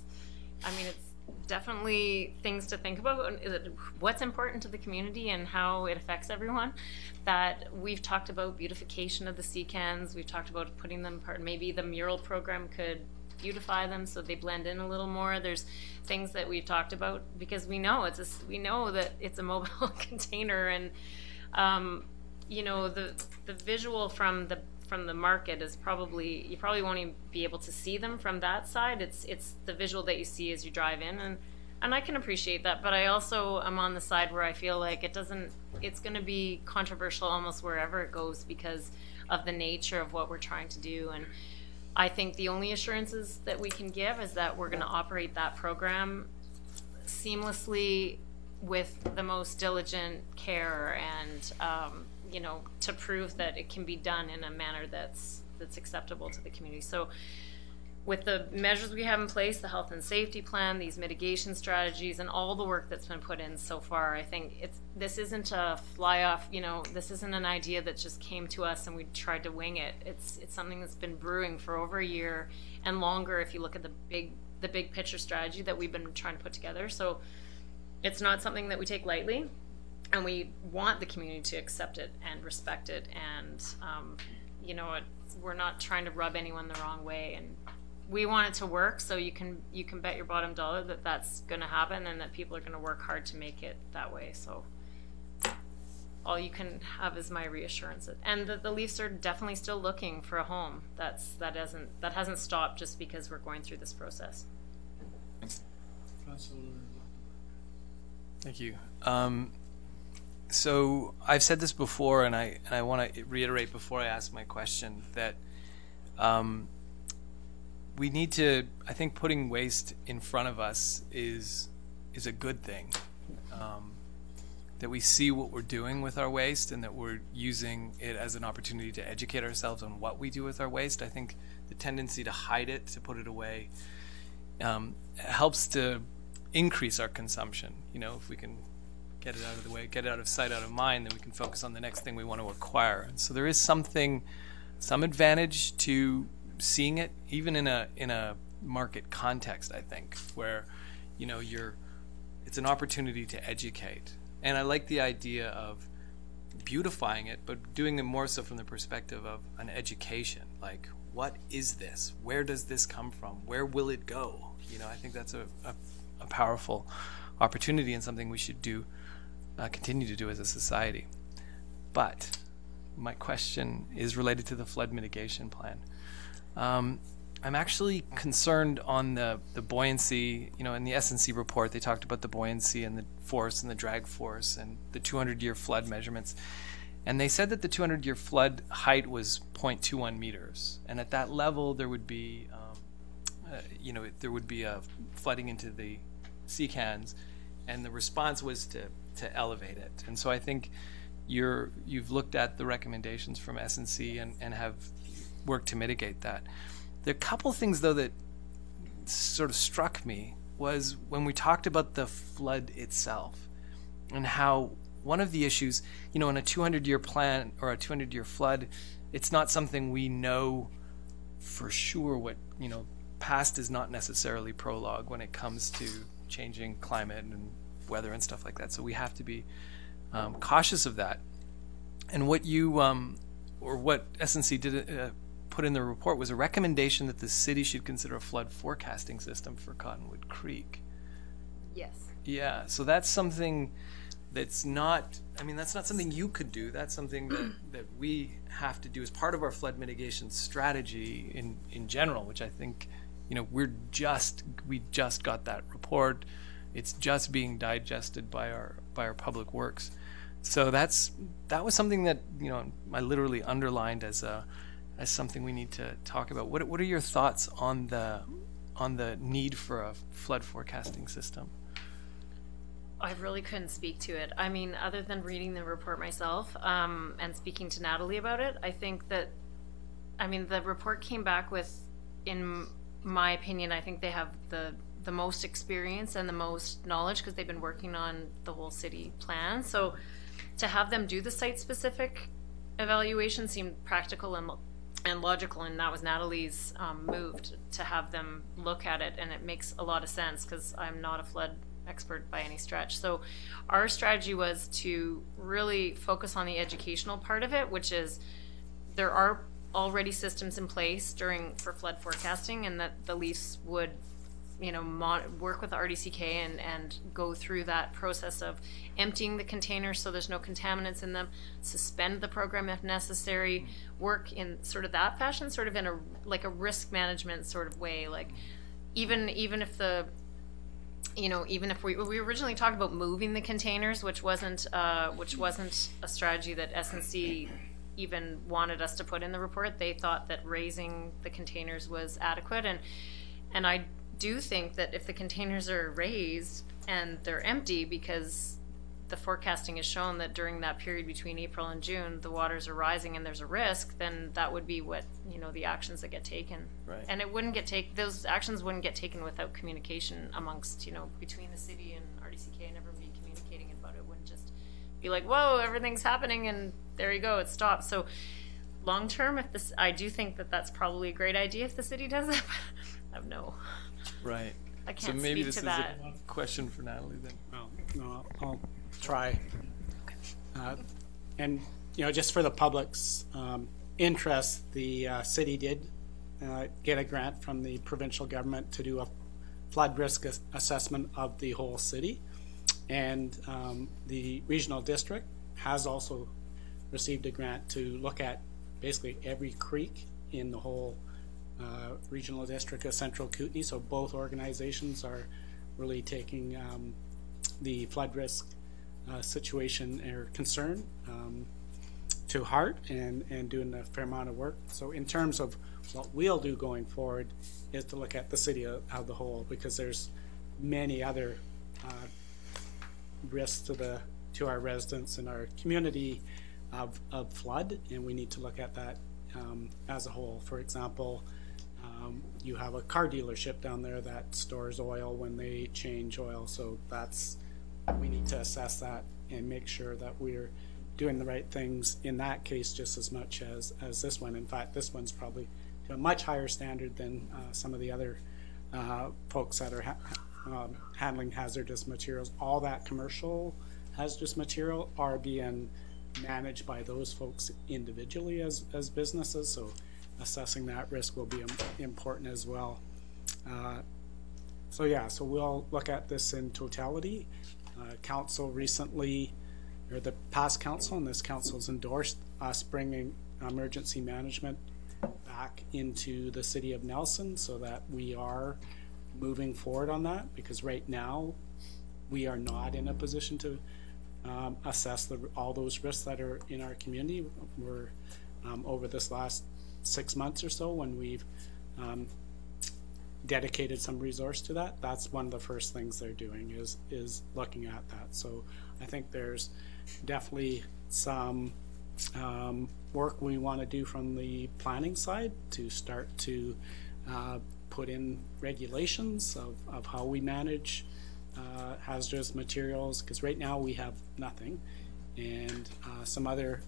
definitely things to think about. What's important to the community and how it affects everyone. That we've talked about beautification of the sea cans. We've talked about putting them apart. Maybe the mural program could beautify them so they blend in a little more. There's things that we've talked about because we know that it's a mobile container, and the visual from the market is you probably won't even be able to see them from that side. It's the visual that you see as you drive in, and I can appreciate that, but I also am on the side where I feel like it's going to be controversial almost wherever it goes because of the nature of what we're trying to do. And I think the only assurances that we can give is that we're going to operate that program seamlessly with the most diligent care and to prove that it can be done in a manner that's that's acceptable to the community. So with the measures we have in place, the health and safety plan, these mitigation strategies, and all the work that's been put in so far, I think this isn't a fly-off, this isn't an idea that just came to us and we tried to wing it. It's something that's been brewing for over a year and longer if you look at the big picture strategy that we've been trying to put together. So it's not something that we take lightly, and we want the community to accept it and respect it, and we're not trying to rub anyone the wrong way, and we want it to work, so you can bet your bottom dollar that that's going to happen and that people are going to work hard to make it that way. So all you can have is my reassurance, and the Leafs are definitely still looking for a home. That hasn't stopped just because we're going through this process. Thank you. So I've said this before, and I want to reiterate before I ask my question that we need to, I think putting waste in front of us is a good thing. That we see what we're doing with our waste and that we're using it as an opportunity to educate ourselves on what we do with our waste. I think the tendency to hide it, to put it away, helps to increase our consumption. If we can get it out of the way, get it out of sight, out of mind, then we can focus on the next thing we want to acquire. And so there is some advantage to seeing it, even in a market context, I think, where it's an opportunity to educate. And I like the idea of beautifying it, but doing it more so from the perspective of an education. Like, what is this? Where does this come from? Where will it go? I think that's a powerful opportunity and something we should do, continue to do as a society. But my question is related to the flood mitigation plan. I'm actually concerned on the buoyancy. In the SNC report, they talked about the buoyancy and the force and the drag force and the 200-year flood measurements. And they said that the 200-year flood height was 0.21 meters. And at that level, there would be, a flooding into the sea cans, and the response was to elevate it. And so I think you've looked at the recommendations from SNC and have worked to mitigate that. There are a couple things, though, that sort of struck me was when we talked about the flood itself and how one of the issues, in a 200-year plan or a 200-year flood, it's not something we know for sure what, past is not necessarily prologue when it comes to changing climate and weather and stuff like that. So we have to be cautious of that. And what what SNC did put in the report was a recommendation that the city should consider a flood forecasting system for Cottonwood Creek. Yes. Yeah, so that's something that's not something you could do. That's something that we have to do as part of our flood mitigation strategy in general, which I think, we just got that report. It's just being digested by our public works. So that was something that, I literally underlined as something we need to talk about. What are your thoughts on the need for a flood forecasting system? I really couldn't speak to it. I mean, other than reading the report myself and speaking to Natalie about it, I think that, the report came back with, in my opinion, I think they have the most experience and the most knowledge because they've been working on the whole city plan. So to have them do the site-specific evaluation seemed practical and logical, and that was Natalie's move to have them look at it, and it makes a lot of sense because I'm not a flood expert by any stretch. So our strategy was to really focus on the educational part of it, which is there are already systems in place for flood forecasting, and that the Leafs would work with the RDCK and go through that process of emptying the containers so there's no contaminants in them, suspend the program if necessary, work in sort of that fashion, sort of in a risk management sort of way. Like even if we originally talked about moving the containers, which wasn't a strategy that SNC even wanted us to put in the report. They thought that raising the containers was adequate, and I do think that if the containers are raised and they're empty because the forecasting has shown that during that period between April and June, the waters are rising and there's a risk, then that would be what, the actions that get taken. Right. And it wouldn't those actions wouldn't get taken without communication amongst, between the city and RDCK and everybody communicating about it. It wouldn't just be like, whoa, everything's happening and there you go, it stops. So long term, I do think that that's probably a great idea if the city does it, but I have no. Right. I can't so maybe speak this to is that. a question for Natalie then. Well, no, I'll try. And, just for the public's interest, the city did get a grant from the provincial government to do a flood risk assessment of the whole city. And the regional district has also received a grant to look at basically every creek in the whole regional district of Central Kootenay. So both organizations are really taking the flood risk situation or concern to heart and doing a fair amount of work. So in terms of what we'll do going forward is to look at the city of the whole, because there's many other risks to our residents and our community of flood, and we need to look at that as a whole. For example, you have a car dealership down there that stores oil when they change oil, so we need to assess that and make sure that we're doing the right things in that case just as much as this one. In fact, this one's probably to a much higher standard than some of the other folks that are handling hazardous materials. All that commercial hazardous material are being managed by those folks individually as businesses, so assessing that risk will be important as well. So we'll look at this in totality. Council recently, or the past council, and this council's endorsed us bringing emergency management back into the city of Nelson, so that we are moving forward on that, because right now we are not in a position to assess all those risks that are in our community. We're over this last 6 months or so, when we've dedicated some resource to that, that's one of the first things they're doing is looking at that. So I think there's definitely some work we want to do from the planning side to start to put in regulations of how we manage hazardous materials, because right now we have nothing, and some other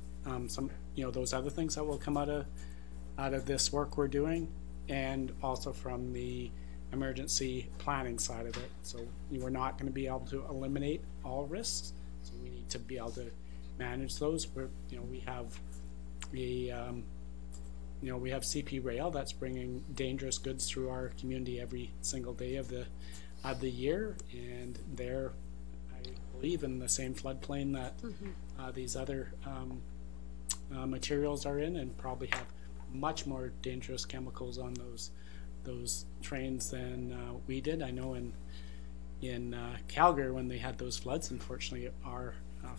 those other things that will come out of this work we're doing, and also from the emergency planning side of it. So we're not going to be able to eliminate all risks, so we need to be able to manage those. We have CP Rail that's bringing dangerous goods through our community every single day of the year, and they're, I believe, in the same floodplain that these other materials are in, and probably have much more dangerous chemicals on those trains than we did. I know in Calgary, when they had those floods, unfortunately our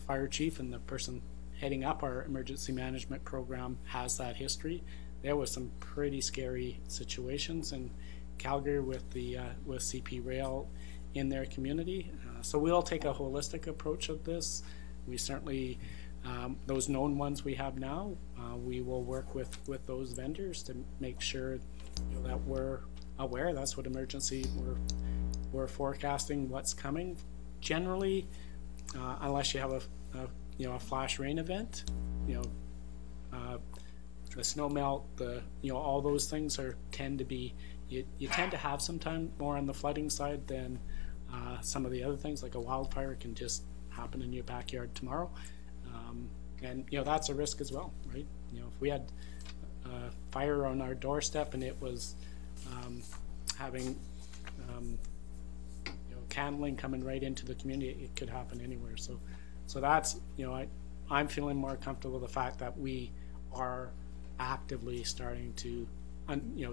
fire chief and the person heading up our emergency management program has that history. There was some pretty scary situations in Calgary with CP Rail in their community. So we'll take a holistic approach of this. We certainly, those known ones we have now, we will work with those vendors to make sure that we're aware. That's what emergency we're forecasting what's coming. Generally, unless you have a flash rain event, the snow melt, all those things tend to be, you tend to have some time more on the flooding side than some of the other things, like a wildfire can just happen in your backyard tomorrow. And that's a risk as well, right? If we had fire on our doorstep and it was having candling coming right into the community, it could happen anywhere. So that's, I'm feeling more comfortable with the fact that we are actively starting to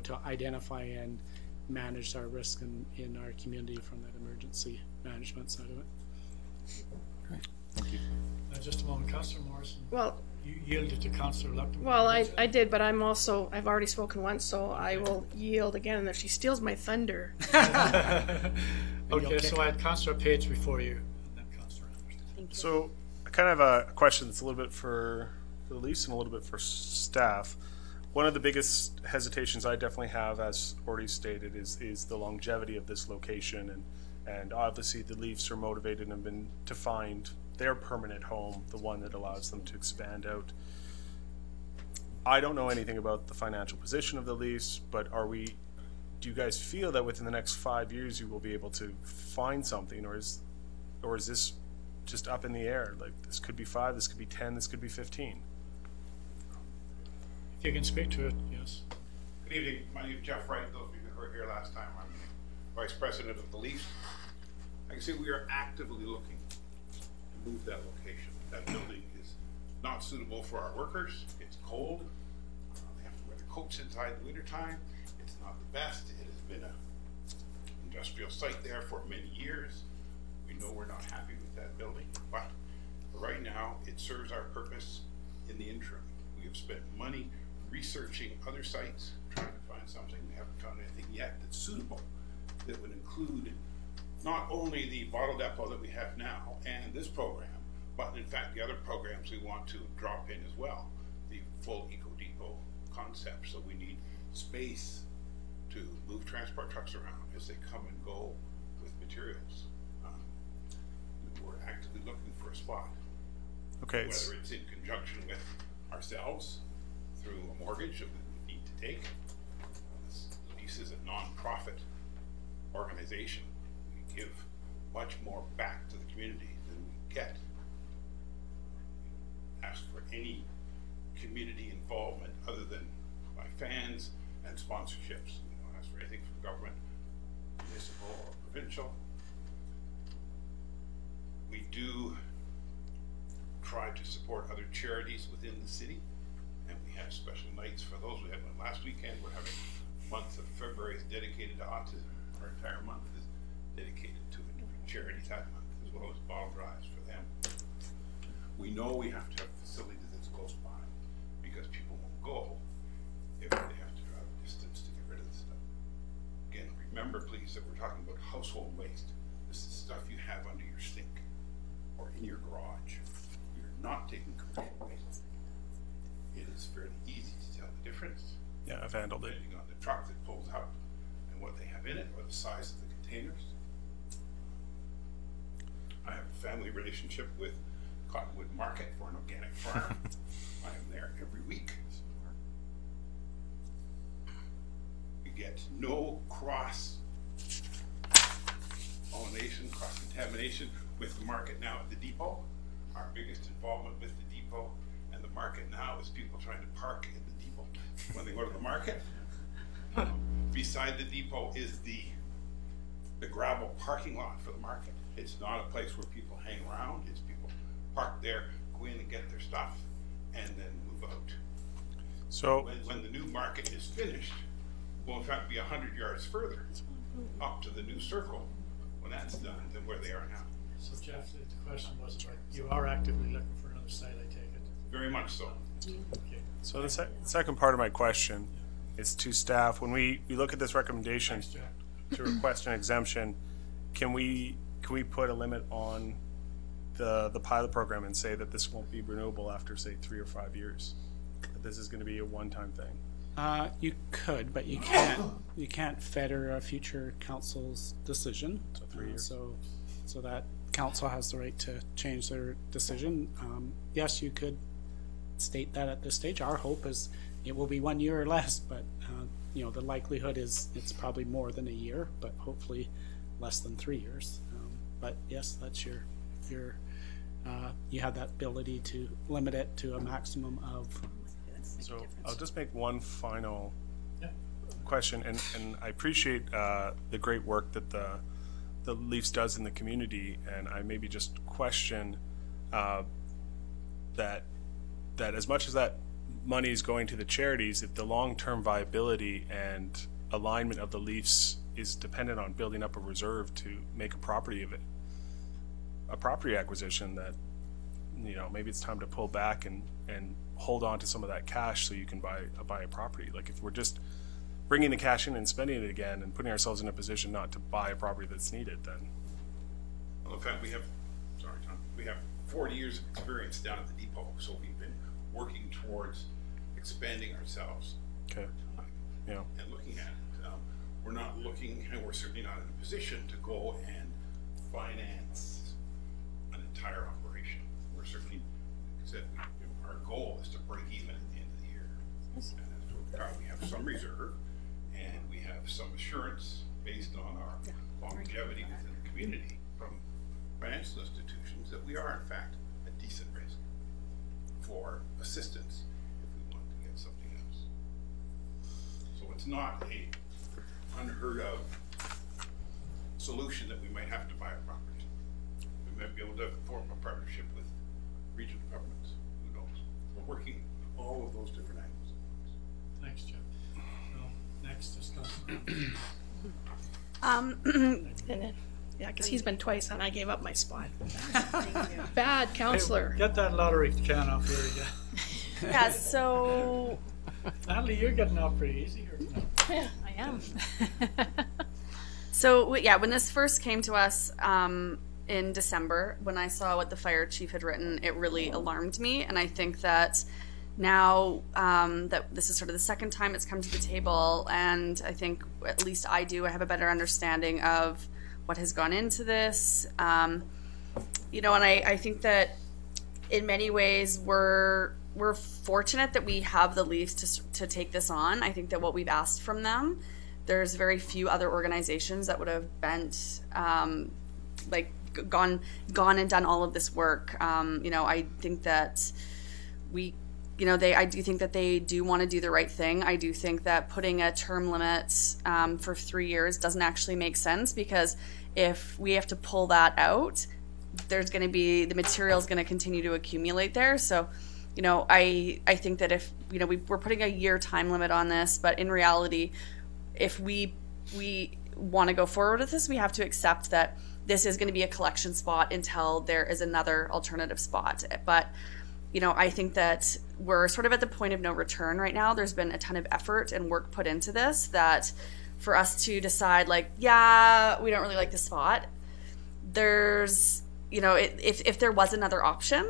to identify and manage our risk in our community from that emergency management side of it. Great, thank you. Just a moment, Councillor Morrison. Well, You yielded to Councillor Lupton. well, I did, but I've already spoken once, so I will yield again, and if she steals my thunder. Okay, so I had Councillor Page before you, and then Councillor Anderson. So I kind of have a question that's a little bit for the Leafs and a little bit for staff. One of the biggest hesitations I definitely have, as already stated, is the longevity of this location, and obviously the Leafs are motivated and have been to find their permanent home, the one that allows them to expand out. I don't know anything about the financial position of the Leafs, but do you guys feel that within the next 5 years you will be able to find something, or is this just up in the air? Like, this could be 5, this could be 10, this could be 15. If you can speak to it, yes. Good evening. My name is Jeff Wright. Those of you who were here last time, I'm the Vice President of the Leafs. I can see we are actively looking to move that location. That building is not suitable for our workers. It's cold. They have to wear their coats inside in the wintertime. It's not the best. It has been an industrial site there for many years. We know we're not happy with that building, but for right now, it serves our purpose in the interim. We have spent money researching other sites, trying to find something. We haven't found anything yet that's suitable, that would include not only the bottle depot that we have now and this program, but in fact the other programs we want to drop in as well, the full Eco Depot concept. So we need space to move transport trucks around as they come and go with materials. We're actively looking for a spot. Okay. Whether it's in conjunction with ourselves through a mortgage that we would need to take. The Leafs is a non-profit organization. We give much more back to the community than we get. Ask for any community involvement other than by fans and sponsorships. We don't ask for anything from government, municipal or provincial. We do try to support other charities within the city, and we have special nights for those. We had one last weekend. We're having month of February is dedicated to autism. Our entire month is dedicated to different charities that month, as well as bottle drives for them. We know we have to have facilities that's close by, because people won't go if they have to drive a distance to get rid of the stuff. Again, remember please that we're talking about household waste. This is stuff you have under your sink or in your garage. You're not taking commercial waste. It is fairly easy to tell the difference. Yeah, I've handled it. Depending on the truck that pulls out and what they have in it, or the size of the containers. I have a family relationship with Cottonwood Market for an organic farm. I am there every week. We get no cross-pollination, cross-contamination with the market now at the depot. Our biggest involvement with the depot and the market now is people trying to park in the depot when they go to the market. Beside the depot is the gravel parking lot for the market. It's not a place where people hang around. It's people park there, go in and get their stuff, and then move out. So when the new market is finished, will in fact be 100 yards further up to the new circle when that's done than where they are now. So Jeff, the question was about, you are actively looking for another site, I take it? Very much so. Okay. So the second part of my question is to staff. When we look at this recommendation to request an exemption, can we put a limit on the pilot program and say that this won't be renewable after, say, 3 or 5 years? That this is going to be a one-time thing? You could, but you can't fetter a future council's decision. So 3 years. So that council has the right to change their decision. Yes, you could state that at this stage. Our hope is it will be 1 year or less, but the likelihood is it's probably more than a year, but hopefully less than 3 years. But yes, that's your you have that ability to limit it to a maximum of. So I'll just make one final question, and I appreciate the great work that the Leafs does in the community, and I maybe just question that as much as that money is going to the charities, if the long-term viability and alignment of the Leafs is dependent on building up a reserve to make a property of it, a property acquisition, that maybe it's time to pull back and hold on to some of that cash so you can buy a property. Like, if we're just bringing the cash in and spending it again and putting ourselves in a position not to buy a property that's needed, then. Well, in fact, we have 40 years of experience down at the depot, so we've been working towards expanding ourselves. Okay. Yeah. And looking at it. We're not looking, and we're certainly not in a position to go and finance an entire operation. We're certainly, like I said, our goal is to break even at the end of the year. And that's what we've got. We have some reserve, and we have some assurance based on our longevity within the community from financial institutions that we are in fact a decent risk for assistance if we want to get something else. So it's not a unheard of solution that we might have to buy a property. We might be able to form a partnership with regional governments. Who knows? We're working all of those different angles. Thanks, Jim. Well, next discussion. And then, yeah, because he's been twice and I gave up my spot. Bad counselor. Get that lottery can off here again. Yeah, so Natalie, you're getting off pretty easy here tonight. Yeah, I am. So yeah, when this first came to us in December, when I saw what the fire chief had written, it really alarmed me. And I think that now that this is sort of the second time it's come to the table, and I think at least I have a better understanding of what has gone into this. You know, and I think that in many ways we're fortunate that we have the Leafs to take this on. I think that what we've asked from them, there's very few other organizations that would have bent gone and done all of this work. You know, I think that I do think that they do want to do the right thing. I do think that putting a term limit for 3 years doesn't actually make sense, because if we have to pull that out, there's going to be, the material is going to continue to accumulate there. So, you know, I think that if, you know, we're putting a year time limit on this, but in reality, if we want to go forward with this, we have to accept that this is going to be a collection spot until there is another alternative spot. But, you know, I think that we're sort of at the point of no return right now. There's been a ton of effort and work put into this, that for us to decide, like, yeah, we don't really like the spot, there's, you know, if there was another option,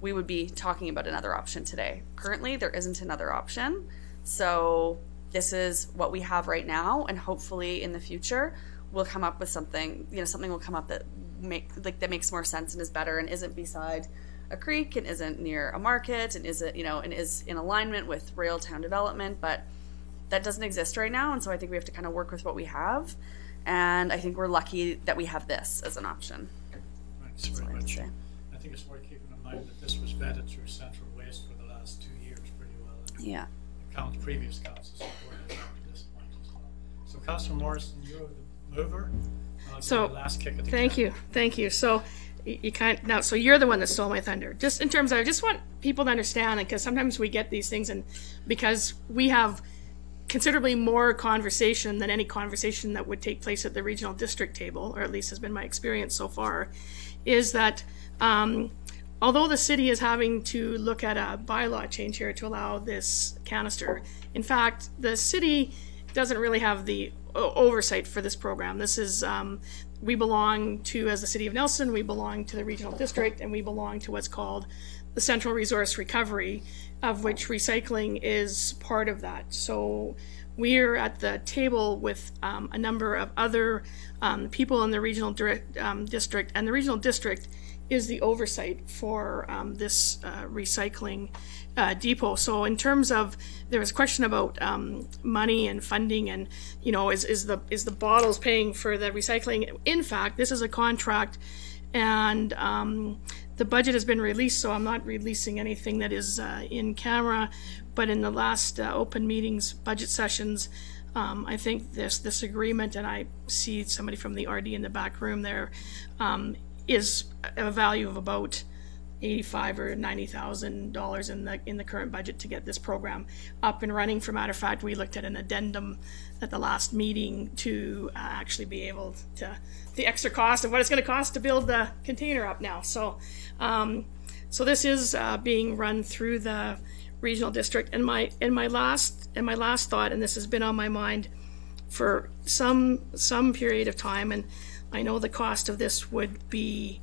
we would be talking about another option today. Currently, there isn't another option. So this is what we have right now, and hopefully in the future we'll come up with something, you know, something will come up that makes more sense and is better and isn't beside a creek and isn't near a market and isn't, you know, and is in alignment with rail town development. But that doesn't exist right now, and so I think we have to kind of work with what we have, and I think we're lucky that we have this as an option. Thanks very much. I think it's worth keeping in mind that this was vetted through Central Waste for the last 2 years pretty well. And yeah. Previous councils supported it up to this point as well. So, Councillor Morrison, you're the mover. So, last kick at the thank you. So, so you're the one that stole my thunder. Just in terms of, I just want people to understand, because sometimes we get these things, and because we have considerably more conversation than any conversation that would take place at the regional district table, or at least has been my experience so far, is that although the city is having to look at a bylaw change here to allow this canister, in fact, the city doesn't really have the oversight for this program. This is, we belong to, as the City of Nelson, we belong to the regional district, and we belong to what's called the Central Resource Recovery, of which recycling is part of that. So we're at the table with a number of other people in the regional district, and the regional district is the oversight for this recycling depot. So in terms of, there was a question about money and funding, and, you know, is the bottles paying for the recycling? In fact, this is a contract, and the budget has been released, so I'm not releasing anything that is in camera, but in the last open meetings, budget sessions, I think this agreement, and I see somebody from the RD in the back room there, is a value of about $85,000 or $90,000 in the current budget to get this program up and running. For matter of fact, we looked at an addendum at the last meeting to actually be able to, the extra cost of what it's going to cost to build the container up now. So, so this is being run through the regional district. And my last thought, and this has been on my mind for some period of time, and I know the cost of this would be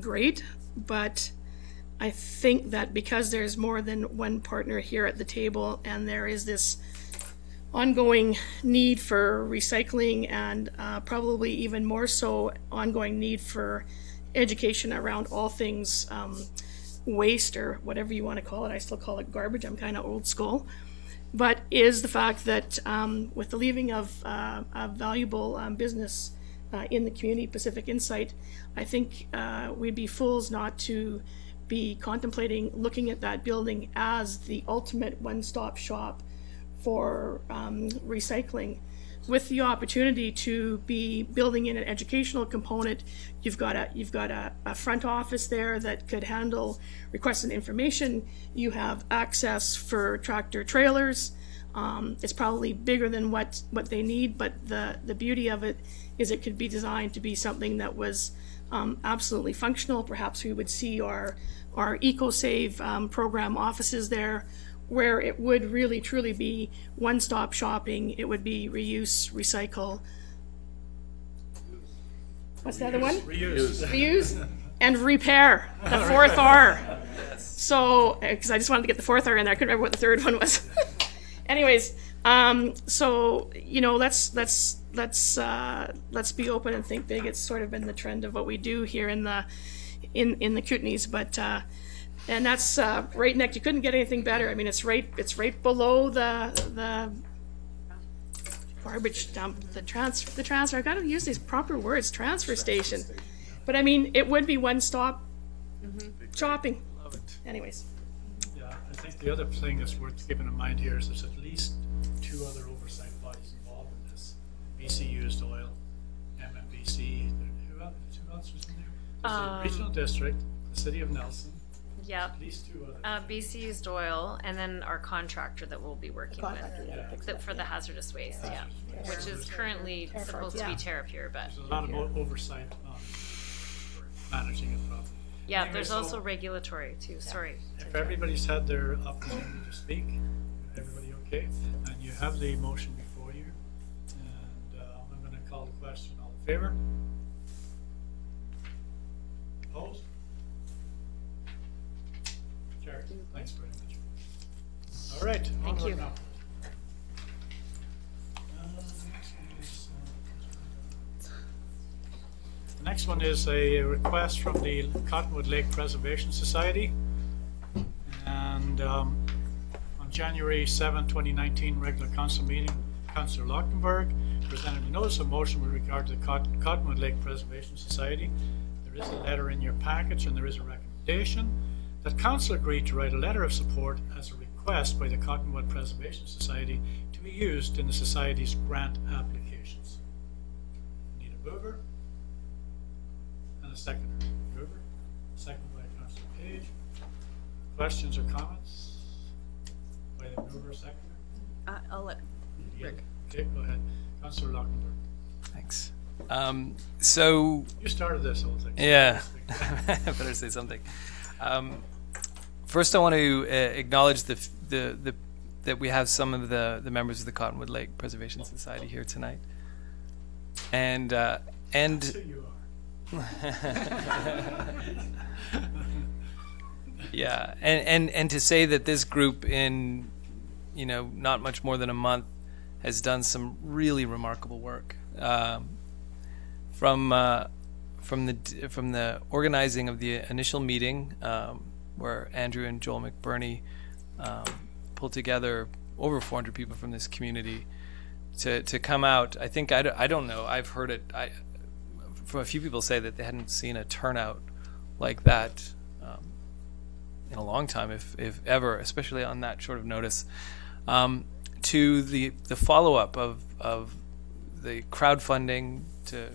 great, but I think that because there's more than one partner here at the table, and there is this ongoing need for recycling, and probably even more so ongoing need for education around all things waste, or whatever you want to call it. I still call it garbage. I'm kind of old school. But is the fact that with the leaving of a valuable business in the community, Pacific Insight, I think we'd be fools not to be contemplating looking at that building as the ultimate one-stop shop for recycling, with the opportunity to be building in an educational component. You've got a front office there that could handle requests and information. You have access for tractor trailers. It's probably bigger than what they need, but the beauty of it is it could be designed to be something that was absolutely functional. Perhaps we would see our EcoSave program offices there, where it would really truly be one-stop shopping. It would be reuse, recycle. What's the other one? Reuse and repair, the fourth R. So, because I just wanted to get the fourth R in there, I couldn't remember what the third one was. Anyways, so let's be open and think big. It's sort of been the trend of what we do here in the Kootenays, but and that's right next. You couldn't get anything better. I mean, it's right below the garbage dump, the transfer. I got to use these proper words, transfer station. But I mean, it would be one-stop shopping. Love it. Anyways. Yeah, I think the other thing that's worth keeping in mind here is there's at least two other oversight bodies involved in this. BC Used Oil, MMBC, who else was in there? There's the Regional District, the City of Nelson. Yep. At least two others. BC Used Oil, and then our contractor that we'll be working with for the hazardous waste, which is currently supposed to be TerraPure, but There's a lot of oversight on managing it properly. yeah, Anyway, there's so also regulatory too. Sorry. If everybody's had their opportunity to speak, everybody okay? And you have the motion before you, and I'm going to call the question. All in favor? Opposed? Carried. Thanks very much. All right. Thank onward you. now. The next one is a request from the Cottonwood Lake Preservation Society. And on January 7, 2019, regular council meeting, Councillor Lockenberg presented a notice of motion with regard to the Cottonwood Lake Preservation Society. There is a letter in your package, and there is a recommendation that council agreed to write a letter of support as a request by the Cottonwood Preservation Society to be used in the Society's grant applications. Need a mover? And a seconder. Mover? Second by Councillor Page. Questions or comments? By the mover, seconder? I'll let Rick. Okay, go ahead. Councillor Lockenberg. Thanks. So You started this whole thing. yeah, better say something. First, I want to acknowledge that we have some of the members of the Cottonwood Lake Preservation Society here tonight, and Who you are. yeah, and to say that this group in not much more than a month has done some really remarkable work, from the organizing of the initial meeting, where Andrew and Joel McBurney pulled together over 400 people from this community to come out. I think I don't know. I've heard it from a few people say that they hadn't seen a turnout like that in a long time, if ever, especially on that short of notice. To the follow-up of the crowdfunding to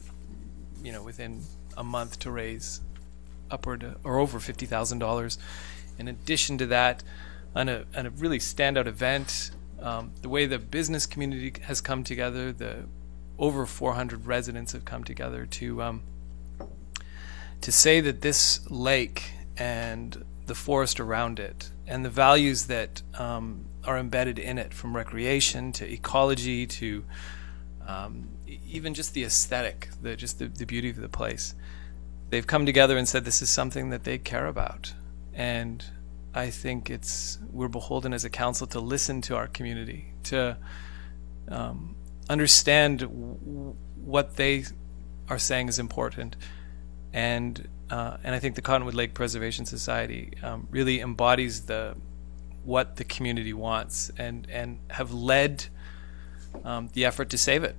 within a month to raise upward or over $50,000. In addition to that, on a really standout event, the way the business community has come together, the over 400 residents have come together to say that this lake and the forest around it and the values that are embedded in it, from recreation to ecology to even just the aesthetic, the beauty of the place, they've come together and said this is something that they care about. And I think we're beholden as a council to listen to our community, to understand what they are saying is important. And I think the Cottonwood Lake Preservation Society really embodies what the community wants and have led the effort to save it,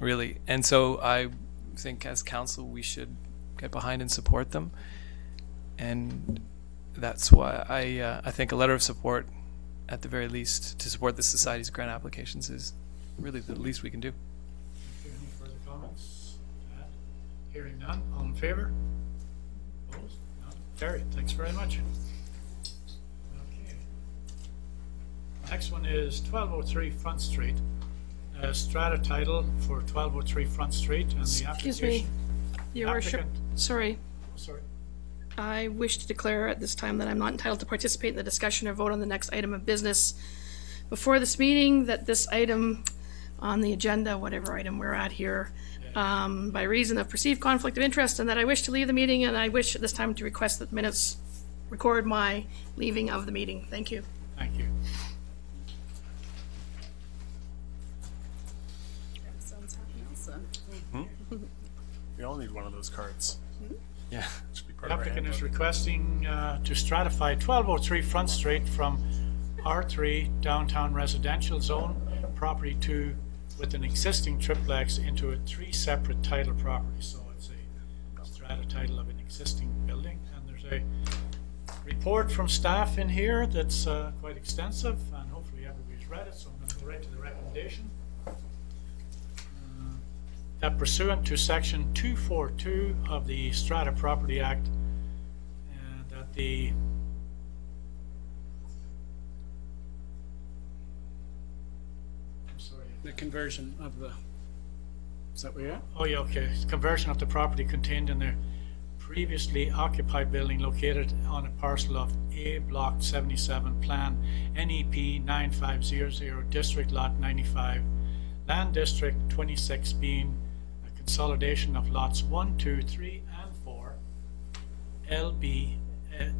really. And so I think as council we should get behind and support them. And that's why I think a letter of support, at the very least, to support the Society's grant applications is really the least we can do. Any further comments? Hearing none, all in favor? Opposed? None? Carried. Thanks very much. Okay. Next one is 1203 Front Street. Strata title for 1203 Front Street and the application. Excuse me, Your Worship. Sorry. Oh, sorry. I wish to declare at this time that I'm not entitled to participate in the discussion or vote on the next item of business before this meeting, that this item on the agenda, whatever item we're at here, by reason of perceived conflict of interest, and that I wish to leave the meeting, and I wish at this time to request that the minutes record my leaving of the meeting. Thank you. Thank you. We all need one of those cards. Yeah. Should be part The of our applicant is handbook. requesting to stratify 1203 Front Street from R3 downtown residential zone property 2 with an existing triplex into a 3 separate title properties. So it's a strata title of an existing building, and there's a report from staff in here that's quite extensive, and hopefully everybody's read it, so I'm going to go right to the recommendation. That pursuant to section 242 of the Strata Property Act, and that the conversion of the, is that where you're at? oh yeah, okay, conversion of the property contained in the previously occupied building located on a parcel of A Block 77 Plan NEP 9500 District Lot 95, Land District 26 being a consolidation of lots 1, 2, 3, and 4, LB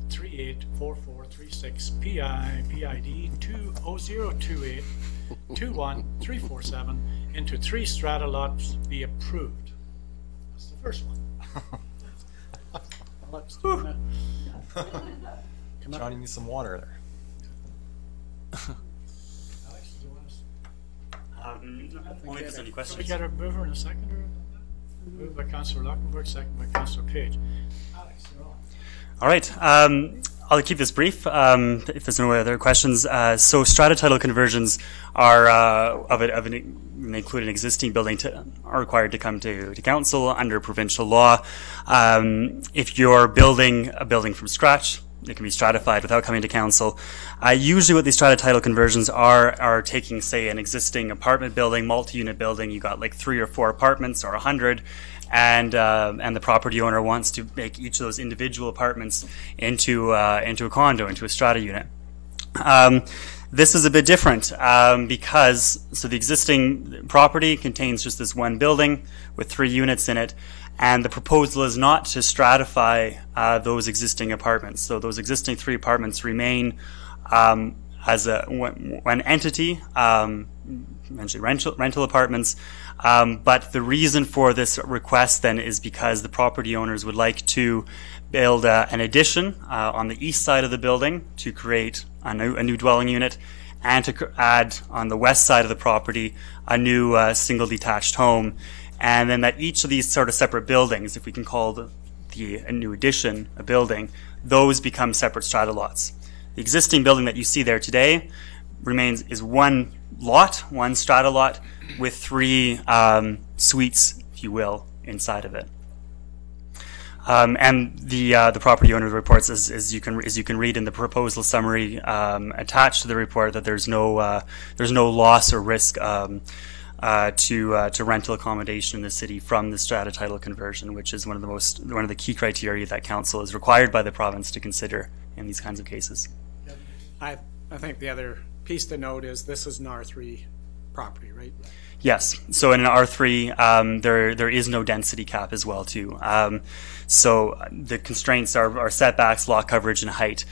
384436 PI PID 20028 21347 into 3 strata lots be approved. That's the first one. Johnny needs some water there. Alex, do you want us? Only if there's any Can we questions. get a mover and a seconder? Moved by Councillor Lockenberg, second by Councillor Page. Alex, you're on. All right. I'll keep this brief if there's no other questions. So strata title conversions are they include an existing building are required to come to council under provincial law. If you're building a building from scratch, it can be stratified without coming to council. Usually what these strata title conversions are taking, say, an existing apartment building, multi-unit building, you got like 3 or 4 apartments or 100, and the property owner wants to make each of those individual apartments into a condo, into a strata unit. This is a bit different because the existing property contains just this one building with 3 units in it, and the proposal is not to stratify those existing apartments. So those existing 3 apartments remain as one entity, eventually rental apartments. But the reason for this request then is because the property owners would like to build an addition on the east side of the building to create a new dwelling unit, and to add on the west side of the property a new single detached home. And then that each of these sort of separate buildings, if we can call a new addition a building, those become separate strata lots. The existing building that you see there today is one lot, one strata lot, with 3 suites, if you will, inside of it. And the property owner reports, as you can read in the proposal summary attached to the report, that there's no loss or risk to rental accommodation in the city from the strata title conversion, which is one of the key criteria that council is required by the province to consider in these kinds of cases. I think the other piece to note is this is an R3 property, right? Yes. So in an R3, there is no density cap as well too. So the constraints are setbacks, lot coverage, and height.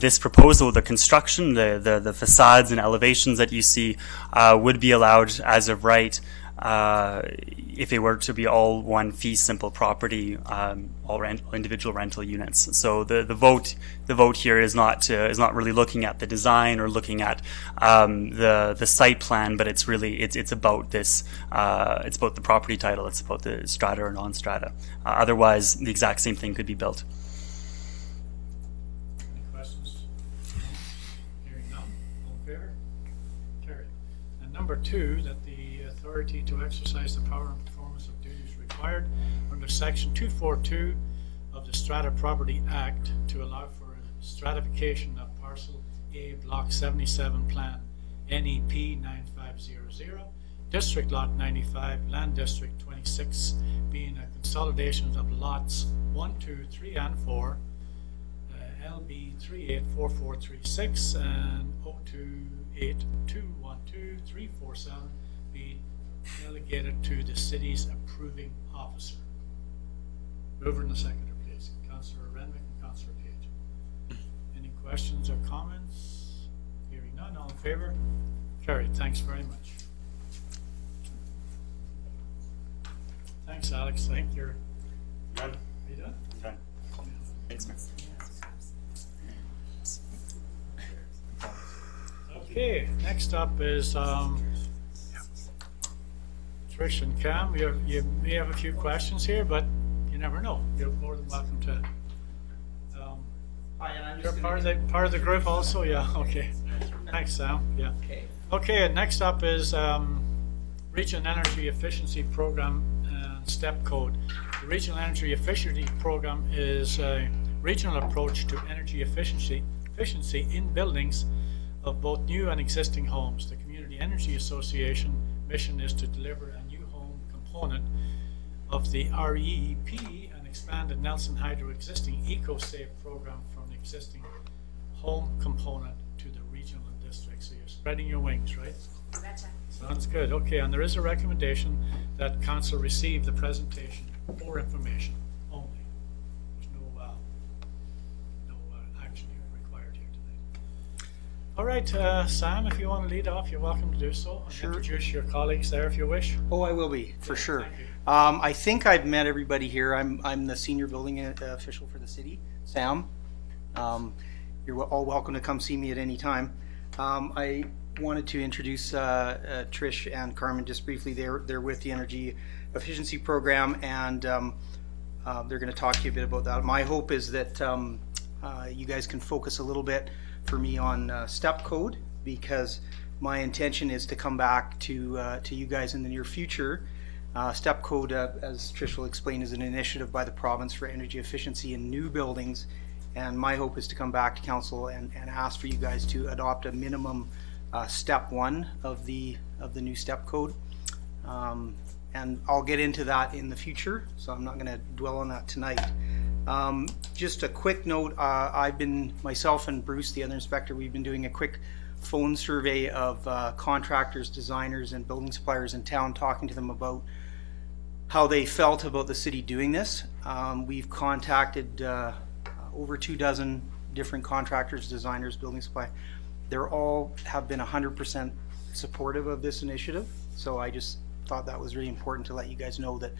This proposal, the construction, the facades and elevations that you see would be allowed as of right if they were to be all one fee simple property, all individual rental units. So the vote here is not really looking at the design or looking at the site plan, but it's really it's about this. It's about the property title. It's about the strata or non-strata. Otherwise, the exact same thing could be built. Any questions? Hearing none, all in favor? Carried. And number 2, that the authority to exercise the power and performance of duties required under section 242 of the Strata Property Act to allow for a stratification of parcel A block 77 plan NEP 9500, district lot 95, land district 26, being a consolidation of lots 1, 2, 3, and 4, LB 384436 and 028212347 be delegated to the city's approving officer. Mover and the seconder, please. Councillor Renwick and Councillor Page. Any questions or comments? Hearing none, all in favor? Carried. Thanks very much. Thanks, Alex. I think you're done. Are you done? Okay. Thanks, man. Okay, next up is Trish and Cam. You may have a few questions here, but you never know. You're more than welcome to. You're part of the group also? Yeah, okay. Thanks, Sam. Yeah. Okay, and next up is Regional Energy Efficiency Program and STEP Code. The Regional Energy Efficiency Program is a regional approach to energy efficiency in buildings of both new and existing homes. The Community Energy Association mission is to deliver a new home component of the REEP and expand the Nelson Hydro existing EcoSafe program from the existing home component to the regional and district. So you're spreading your wings, right? Gotcha. Sounds good. Okay, and there is a recommendation that council receive the presentation for information only. There's no action required here tonight. All right, Sam, if you want to lead off, you're welcome to do so. Sure. Introduce your colleagues there if you wish. Oh, I will be, for sure. Thank you. I think I've met everybody here. I'm the senior building official for the city, Sam. You're all welcome to come see me at any time. I wanted to introduce Trish and Carmen just briefly. They're with the Energy Efficiency Program, and they're going to talk to you a bit about that. My hope is that you guys can focus a little bit for me on STEP Code, because my intention is to come back to you guys in the near future. STEP Code, as Trish will explain, is an initiative by the province for energy efficiency in new buildings, and my hope is to come back to council and ask for you guys to adopt a minimum step 1 of the new STEP Code. And I'll get into that in the future, so I'm not going to dwell on that tonight. Just a quick note, myself and Bruce, the other inspector, we've been doing a quick phone survey of contractors, designers, and building suppliers in town, talking to them about how they felt about the city doing this. We've contacted over 24 different contractors, designers, building supply. They're all have been 100% supportive of this initiative, so I just thought that was really important to let you guys know that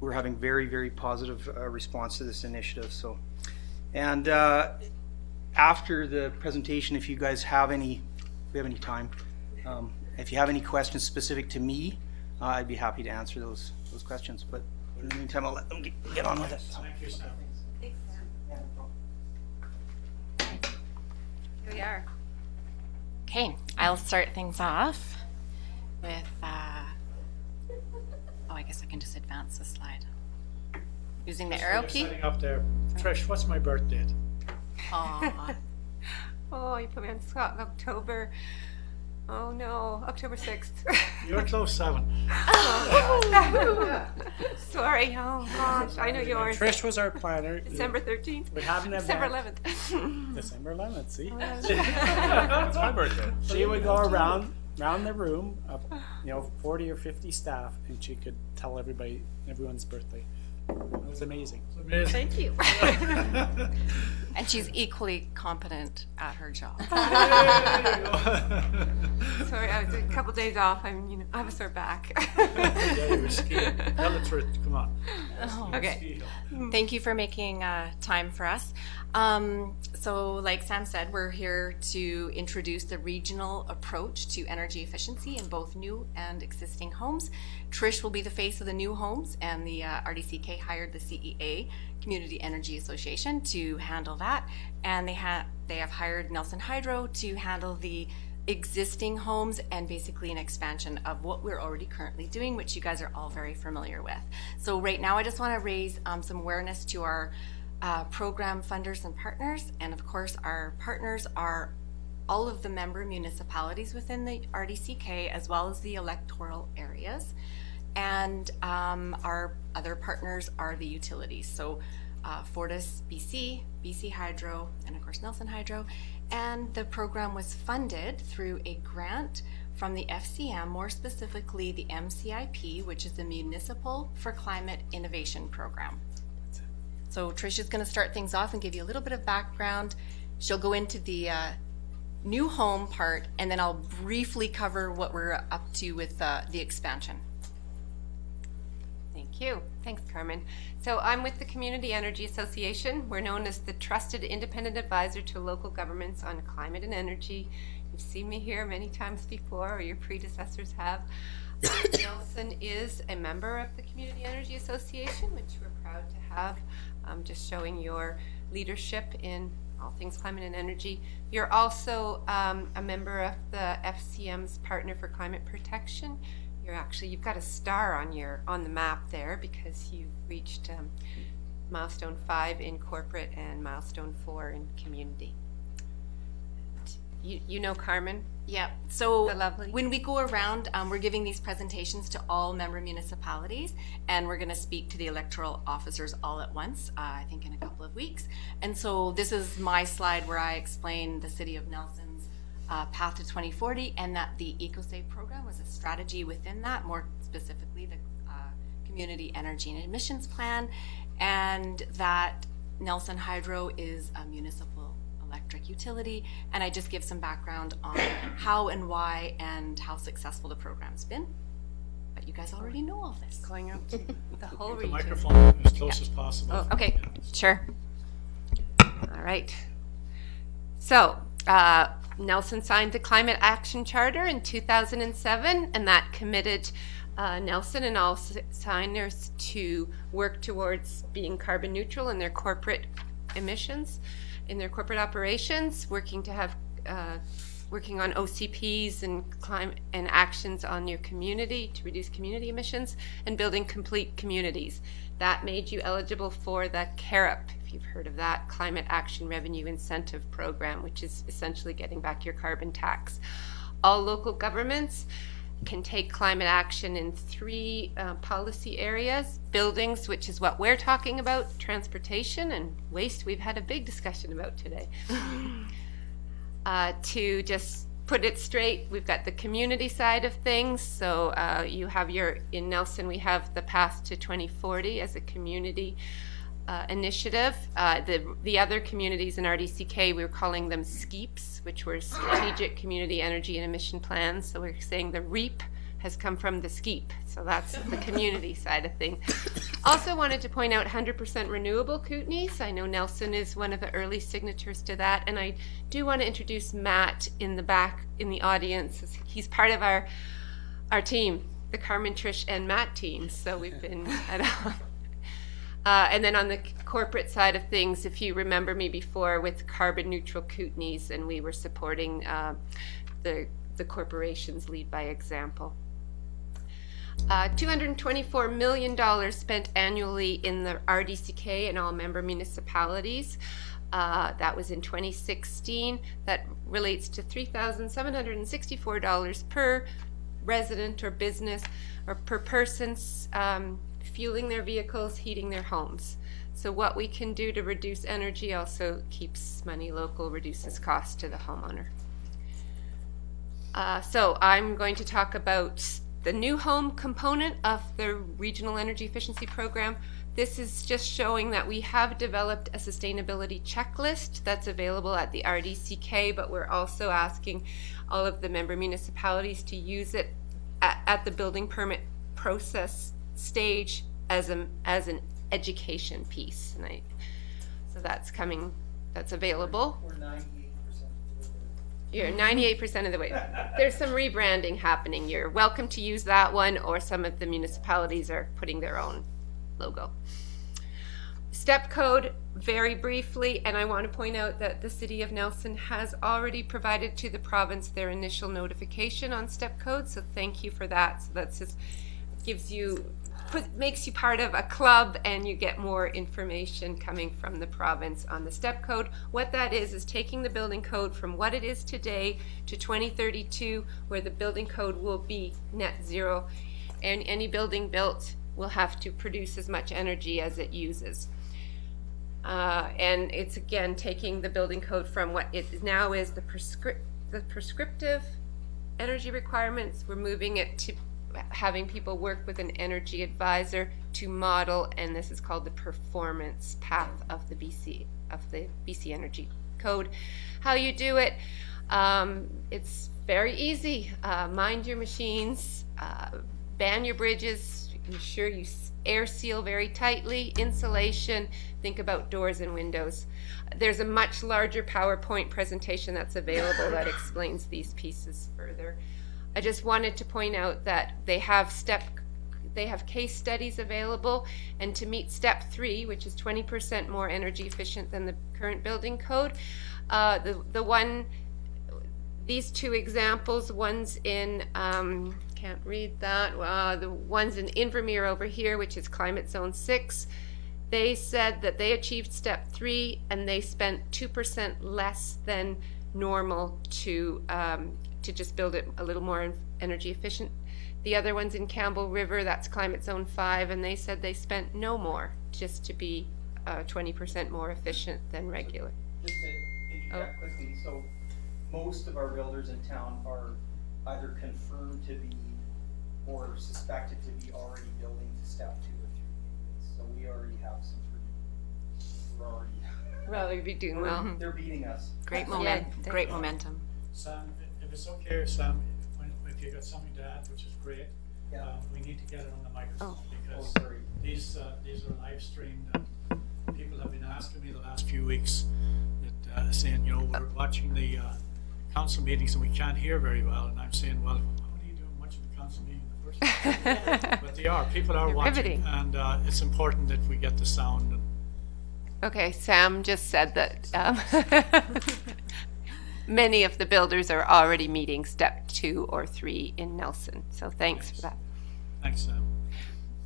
we're having very, very positive response to this initiative. So, and after the presentation, if you guys have any, if we have any time, if you have any questions specific to me, I'd be happy to answer those questions. But in the meantime, I'll let them get on with it. Thank you, Sam. Here we are. Okay, I'll start things off with, I guess I can just advance the slide. Using the arrow key? Setting up there. Trish, what's my birth date? Aww. Oh, you put me on the spot. October. Oh no, October 6th. You're close 7. Sorry. Oh gosh, I know yours. Trish was our planner. December 13th. We have an December event. 11th. December 11th, see? Oh, It's my birthday. She would go around round the room of 40 or 50 staff, and she could tell everyone's birthday. It was amazing. Thank you. And she's equally competent at her job. Sorry, I was a couple days off. I have a sore back. Yeah, you were skiing. Tell the truth. Come on. Okay. Thank you for making time for us. So like Sam said, we're here to introduce the regional approach to energy efficiency in both new and existing homes. Trish will be the face of the new homes, and the RDCK hired the CEA, Community Energy Association, to handle that. And they have hired Nelson Hydro to handle the existing homes and basically an expansion of what we're already currently doing, which you guys are all very familiar with. So right now I just want to raise some awareness to our program funders and partners. And of course our partners are all of the member municipalities within the RDCK, as well as the electoral areas. And our other partners are the utilities. So Fortis BC, BC Hydro, and of course Nelson Hydro. And the program was funded through a grant from the FCM, more specifically the MCIP, which is the Municipal for Climate Innovation Program. So Tricia's going to start things off and give you a little bit of background. She'll go into the new home part, and then I'll briefly cover what we're up to with the expansion. Thank you. Thanks, Carmen. So I'm with the Community Energy Association. We're known as the trusted independent advisor to local governments on climate and energy. You've seen me here many times before, or your predecessors have. Nelson is a member of the Community Energy Association, which we're proud to have, just showing your leadership in all things climate and energy. You're also a member of the FCM's Partner for Climate Protection. You've got a star on the map there because you've reached milestone 5 in corporate and milestone 4 in community. You know Carmen? Yeah. So lovely. When we go around, we're giving these presentations to all member municipalities, and we're going to speak to the electoral officers all at once, I think in a couple of weeks. And so this is my slide where I explain the City of Nelson's path to 2040, and that the EcoSave program was a strategy within that, more specifically the Community Energy and Emissions Plan, and that Nelson Hydro is a municipal electric utility, and I just give some background on how and why and how successful the program's been. But you guys already know all this. Going out to the whole The region. microphone as close as possible. Oh, okay, sure. All right. So, Nelson signed the Climate Action Charter in 2007, and that committed Nelson and all signers to work towards being carbon neutral in their corporate emissions, in their corporate operations, working on OCPs and climate and actions on your community to reduce community emissions, and building complete communities. That made you eligible for the CAREP, if you've heard of that, Climate Action Revenue Incentive Program, which is essentially getting back your carbon tax. All local governments can take climate action in 3 policy areas: buildings, which is what we're talking about, transportation, and waste we've had a big discussion about today. To just put it straight, we've got the community side of things. So you have in Nelson, we have the Path to 2040 as a community initiative. The other communities in RDCK, we were calling them SCEEPs, which were Strategic Community Energy and Emission Plans. So we're saying the REAP has come from the SCEEP. So that's the community side of things. Also wanted to point out 100% renewable Kootenays. I know Nelson is one of the early signatories to that. And I do want to introduce Matt in the back in the audience. He's part of our team, the Carmen, Trish, and Matt team. So we've been at and then on the corporate side of things, if you remember me before with Carbon Neutral Kootenays, and we were supporting the corporations lead by example. $224 million spent annually in the RDCK and all member municipalities. That was in 2016. That relates to $3,764 per resident or business or per person fueling their vehicles, heating their homes. So what we can do to reduce energy also keeps money local, reduces cost to the homeowner. So I'm going to talk about the new home component of the Regional Energy Efficiency Program. This is just showing that we have developed a sustainability checklist that's available at the RDCK, but we're also asking all of the member municipalities to use it at the building permit process stage as an education piece. And so that's coming, that's available. We're 98%. You're 98% of the way. There's some rebranding happening. You're welcome to use that one, or some of the municipalities are putting their own logo. Step code, very briefly, and I want to point out that the City of Nelson has already provided to the province their initial notification on step code, so thank you for that. So that's just gives you, makes you part of a club, and you get more information coming from the province on the step code. What that is taking the building code from what it is today to 2032, where the building code will be net zero, and any building built will have to produce as much energy as it uses. And it's again taking the building code from what it now is, the prescriptive energy requirements. We're moving it to having people work with an energy advisor to model, and this is called the performance path of the BC Energy Code. How you do it, it's very easy. Mind your machines, ban your bridges, ensure you air seal very tightly, insulation, think about doors and windows. There's a much larger PowerPoint presentation that's available that explains these pieces further. I just wanted to point out that they have case studies available, and to meet step 3, which is 20% more energy efficient than the current building code, these two examples, one's in, can't read that, the one's in Invermere over here, which is climate zone 6. They said that they achieved step 3 and they spent 2% less than normal to just build it a little more energy efficient. The other one's in Campbell River, that's climate zone 5, and they said they spent no more just to be 20% more efficient than regular. Just to interject quickly, so most of our builders in town are either confirmed to be or suspected to be already building to step 2 or 3. So we already have some we're already be doing well. They're beating us. Great momentum. Great momentum. Sam, if it's okay, Sam, if you got something to add, which is great, we need to get it on the microphone because these are live streamed. People have been asking me the last few weeks that saying, you know, we're watching the council meetings and we can't hear very well, and I'm saying, well, how are you doing much of the council meeting in the first place? But they are. People are watching, riveting. And it's important that we get the sound. Okay, Sam just said that many of the builders are already meeting step 2 or 3 in Nelson. So thanks for that. Thanks, Sam.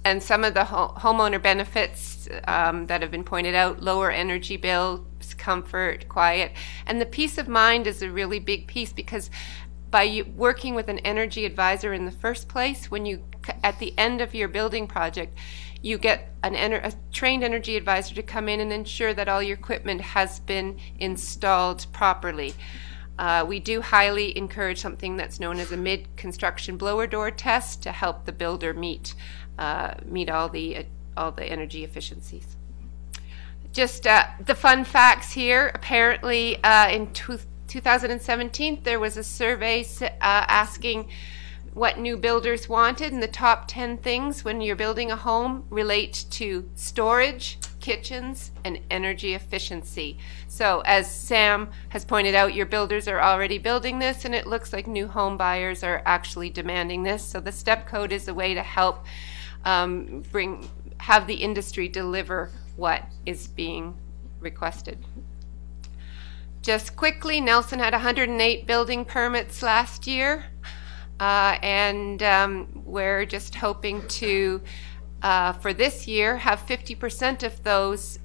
And some of the homeowner benefits that have been pointed out, lower energy bills, comfort, quiet. And the peace of mind is a really big piece, because by working with an energy advisor in the first place, when you, at the end of your building project, you get a trained energy advisor to come in and ensure that all your equipment has been installed properly. We do highly encourage something that's known as a mid-construction blower door test to help the builder meet all the energy efficiencies. Just the fun facts here. Apparently, in 2017, there was a survey asking what new builders wanted, and the top 10 things when you're building a home relate to storage, kitchens, and energy efficiency. So as Sam has pointed out, your builders are already building this, and it looks like new home buyers are actually demanding this. So the step code is a way to help have the industry deliver what is being requested. Just quickly, Nelson had 108 building permits last year. And we're just hoping to, for this year, have 50% of those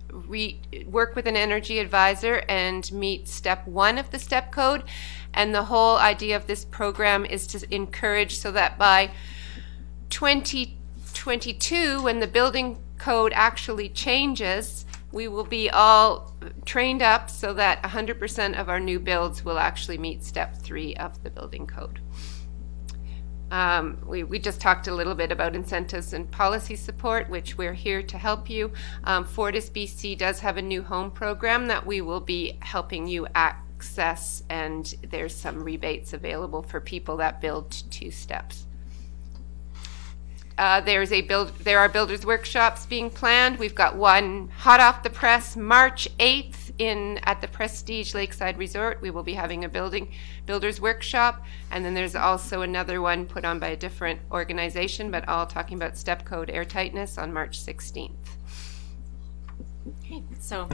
work with an energy advisor and meet step 1 of the step code. And the whole idea of this program is to encourage so that by 2022, when the building code actually changes, we will be all trained up so that 100% of our new builds will actually meet step 3 of the building code. We just talked a little bit about incentives and policy support, which we're here to help you. Fortis BC does have a new home program that we will be helping you access, and there's some rebates available for people that build 2 steps. There are builders workshops being planned. We've got one hot off the press March 8th at the Prestige Lakeside Resort. We will be having a builders workshop, and then there's also another one put on by a different organization, but all talking about step code airtightness on March 16th. Okay, so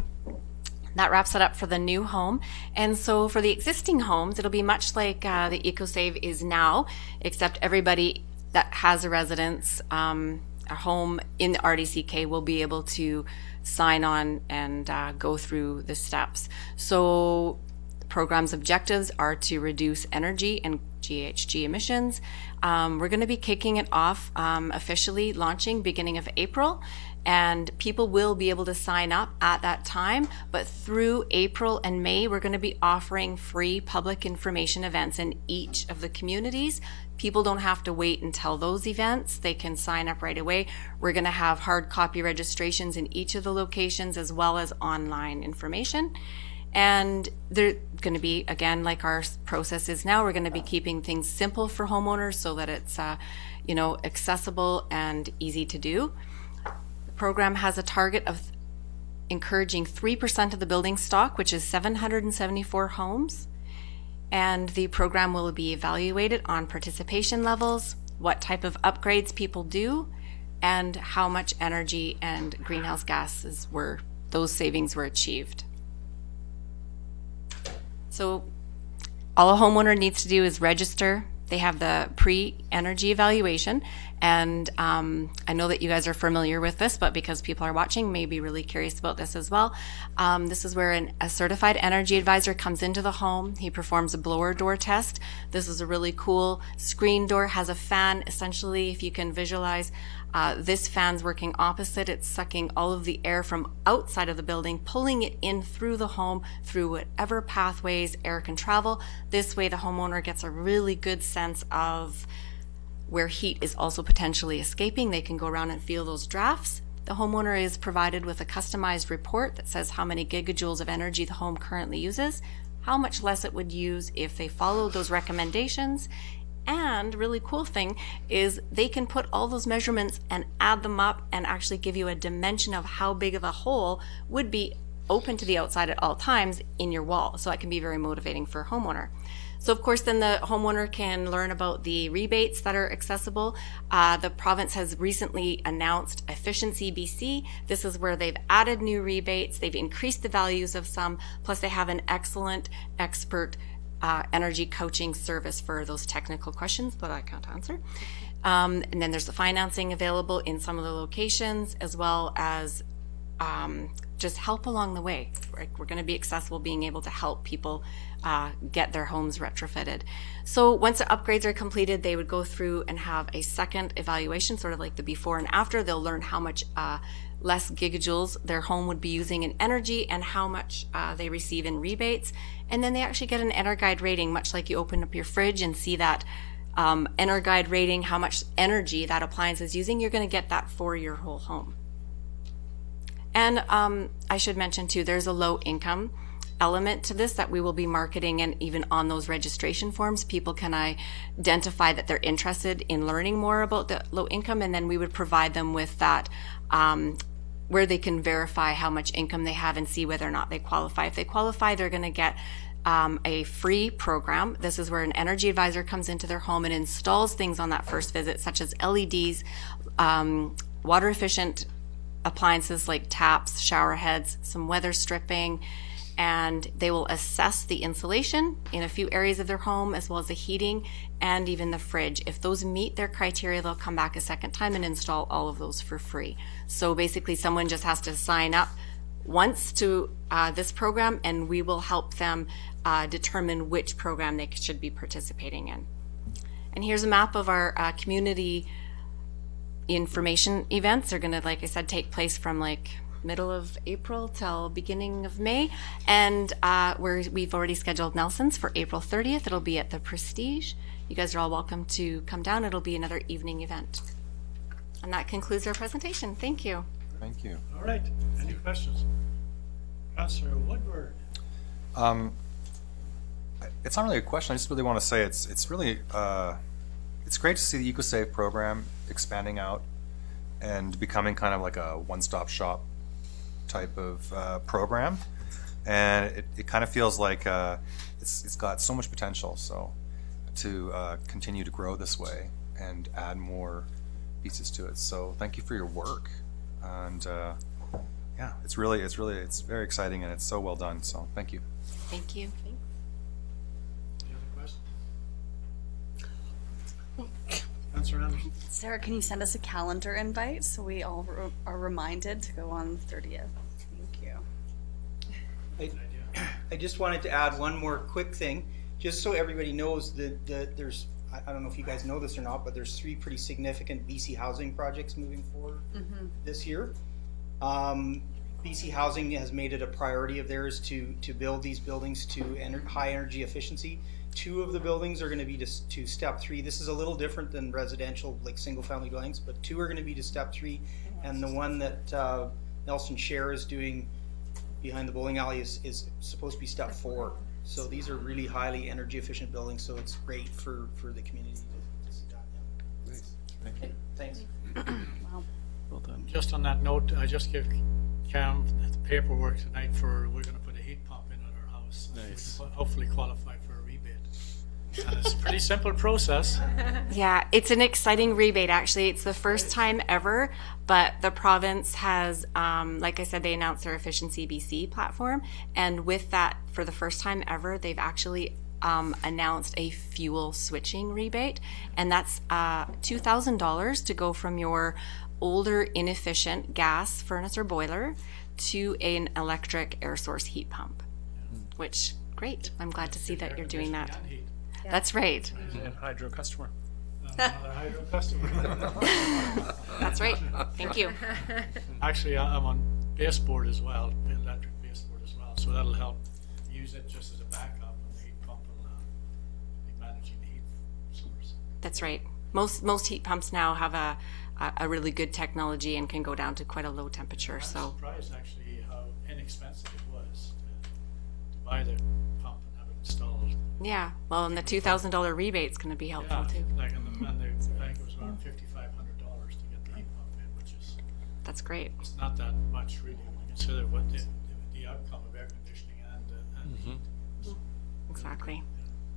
that wraps it up for the new home. And so for the existing homes, it'll be much like the EcoSave is now, except everybody that has a residence, a home in the RDCK will be able to sign on and go through the steps. So the program's objectives are to reduce energy and GHG emissions. We're going to be kicking it off officially, launching beginning of April, and people will be able to sign up at that time. But through April and May, we're going to be offering free public information events in each of the communities. People don't have to wait until those events. They can sign up right away. We're going to have hard copy registrations in each of the locations as well as online information. And they're going to be, again, like our process is now, we're going to be keeping things simple for homeowners so that it's accessible and easy to do. The program has a target of encouraging 3% of the building stock, which is 774 homes. And the program will be evaluated on participation levels, what type of upgrades people do, and how much energy and greenhouse gases those savings were achieved. So all a homeowner needs to do is register. They have the pre-energy evaluation, and I know that you guys are familiar with this, but because people are watching, may be really curious about this as well. This is where a certified energy advisor comes into the home. He performs a blower door test. This is a really cool screen door, has a fan. Essentially, if you can visualize, this fan's working opposite. It's sucking all of the air from outside of the building, pulling it in through the home, through whatever pathways air can travel. This way, the homeowner gets a really good sense of where heat is also potentially escaping. They can go around and feel those drafts. The homeowner is provided with a customized report that says how many gigajoules of energy the home currently uses, how much less it would use if they followed those recommendations. And really cool thing is they can put all those measurements and add them up and actually give you a dimension of how big of a hole would be open to the outside at all times in your wall. So that can be very motivating for a homeowner. So of course, then the homeowner can learn about the rebates that are accessible. The province has recently announced Efficiency BC. This is where they've added new rebates. They've increased the values of some, plus they have an excellent expert energy coaching service for those technical questions that I can't answer. And then there's the financing available in some of the locations, as well as just help along the way. We're going to be accessible, being able to help people get their homes retrofitted. So once the upgrades are completed, they would go through and have a second evaluation, sort of like the before and after. They'll learn how much less gigajoules their home would be using in energy and how much they receive in rebates. And then they actually get an EnerGuide rating, much like you open up your fridge and see that EnerGuide rating, how much energy that appliance is using. You're going to get that for your whole home. And I should mention too, there's a low income element to this that we will be marketing, and even on those registration forms, people can identify that they're interested in learning more about the low income, and then we would provide them with that where they can verify how much income they have and see whether or not they qualify. If they qualify, they're going to get a free program. This is where an energy advisor comes into their home and installs things on that first visit, such as LEDs, water efficient appliances like taps, shower heads, some weather stripping, and they will assess the insulation in a few areas of their home, as well as the heating and even the fridge. If those meet their criteria, they'll come back a second time and install all of those for free. So basically, someone just has to sign up once to this program, and we will help them determine which program they should be participating in. And here's a map of our community information events. They're going to, like I said, take place from like middle of April till beginning of May. And we've already scheduled Nelson's for April 30th. It'll be at the Prestige. You guys are all welcome to come down. It'll be another evening event. And that concludes our presentation. Thank you. Thank you. All right. Any questions? Councillor Woodward. It's not really a question. I just really want to say it's really it's great to see the EcoSave program expanding out and becoming kind of like a one-stop shop type of program, and it kind of feels like it's got so much potential. So to continue to grow this way and add more pieces to it. So thank you for your work, and yeah, it's very exciting and it's so well done. So thank you. Thank you. Any other questions? Councillor Anderson. Sarah, can you send us a calendar invite so we all are reminded to go on the 30th? Thank you. I just wanted to add one more quick thing, just so everybody knows that there's, I don't know if you guys know this or not, but there's 3 pretty significant BC housing projects moving forward this year. BC Housing has made it a priority of theirs to build these buildings to high energy efficiency. 2 of the buildings are going to be to step 3. This is a little different than residential, like single family dwellings, but 2 are going to be to step 3, and the one that Nelson Share is doing behind the bowling alley is supposed to be step 4. So these are really highly energy efficient buildings, so it's great for the community to see that. Great. Thank you. Thanks. Wow. Well done. Just on that note, I just give Cam the paperwork tonight for, we're going to put a heat pump in at our house. Nice. Which will hopefully qualify for a rebate. And it's a pretty simple process. Yeah, it's an exciting rebate, actually. It's the first time ever, but the province has, like I said, they announced their Efficiency BC platform. And with that, for the first time ever, they've actually announced a fuel switching rebate. And that's $2,000 to go from your older, inefficient gas furnace or boiler to an electric air source heat pump, which, great. I'm glad to see that you're doing that. That's right. And hydro customer. Another hydro customer. That's right. Thank you. Actually, I'm on baseboard as well, electric baseboard as well, so that'll help use it just as a backup, and the heat pump will be managing the heat source. That's right. Most heat pumps now have a really good technology and can go down to quite a low temperature. I'm surprised actually how inexpensive it was to buy the pump and have it installed. Yeah, well, and the $2,000 rebate's going to be helpful too. Like I think it was around $5,500 to get the heat pump in, which is That's great. It's not that much really when you consider what the outcome of air conditioning and heat. Exactly.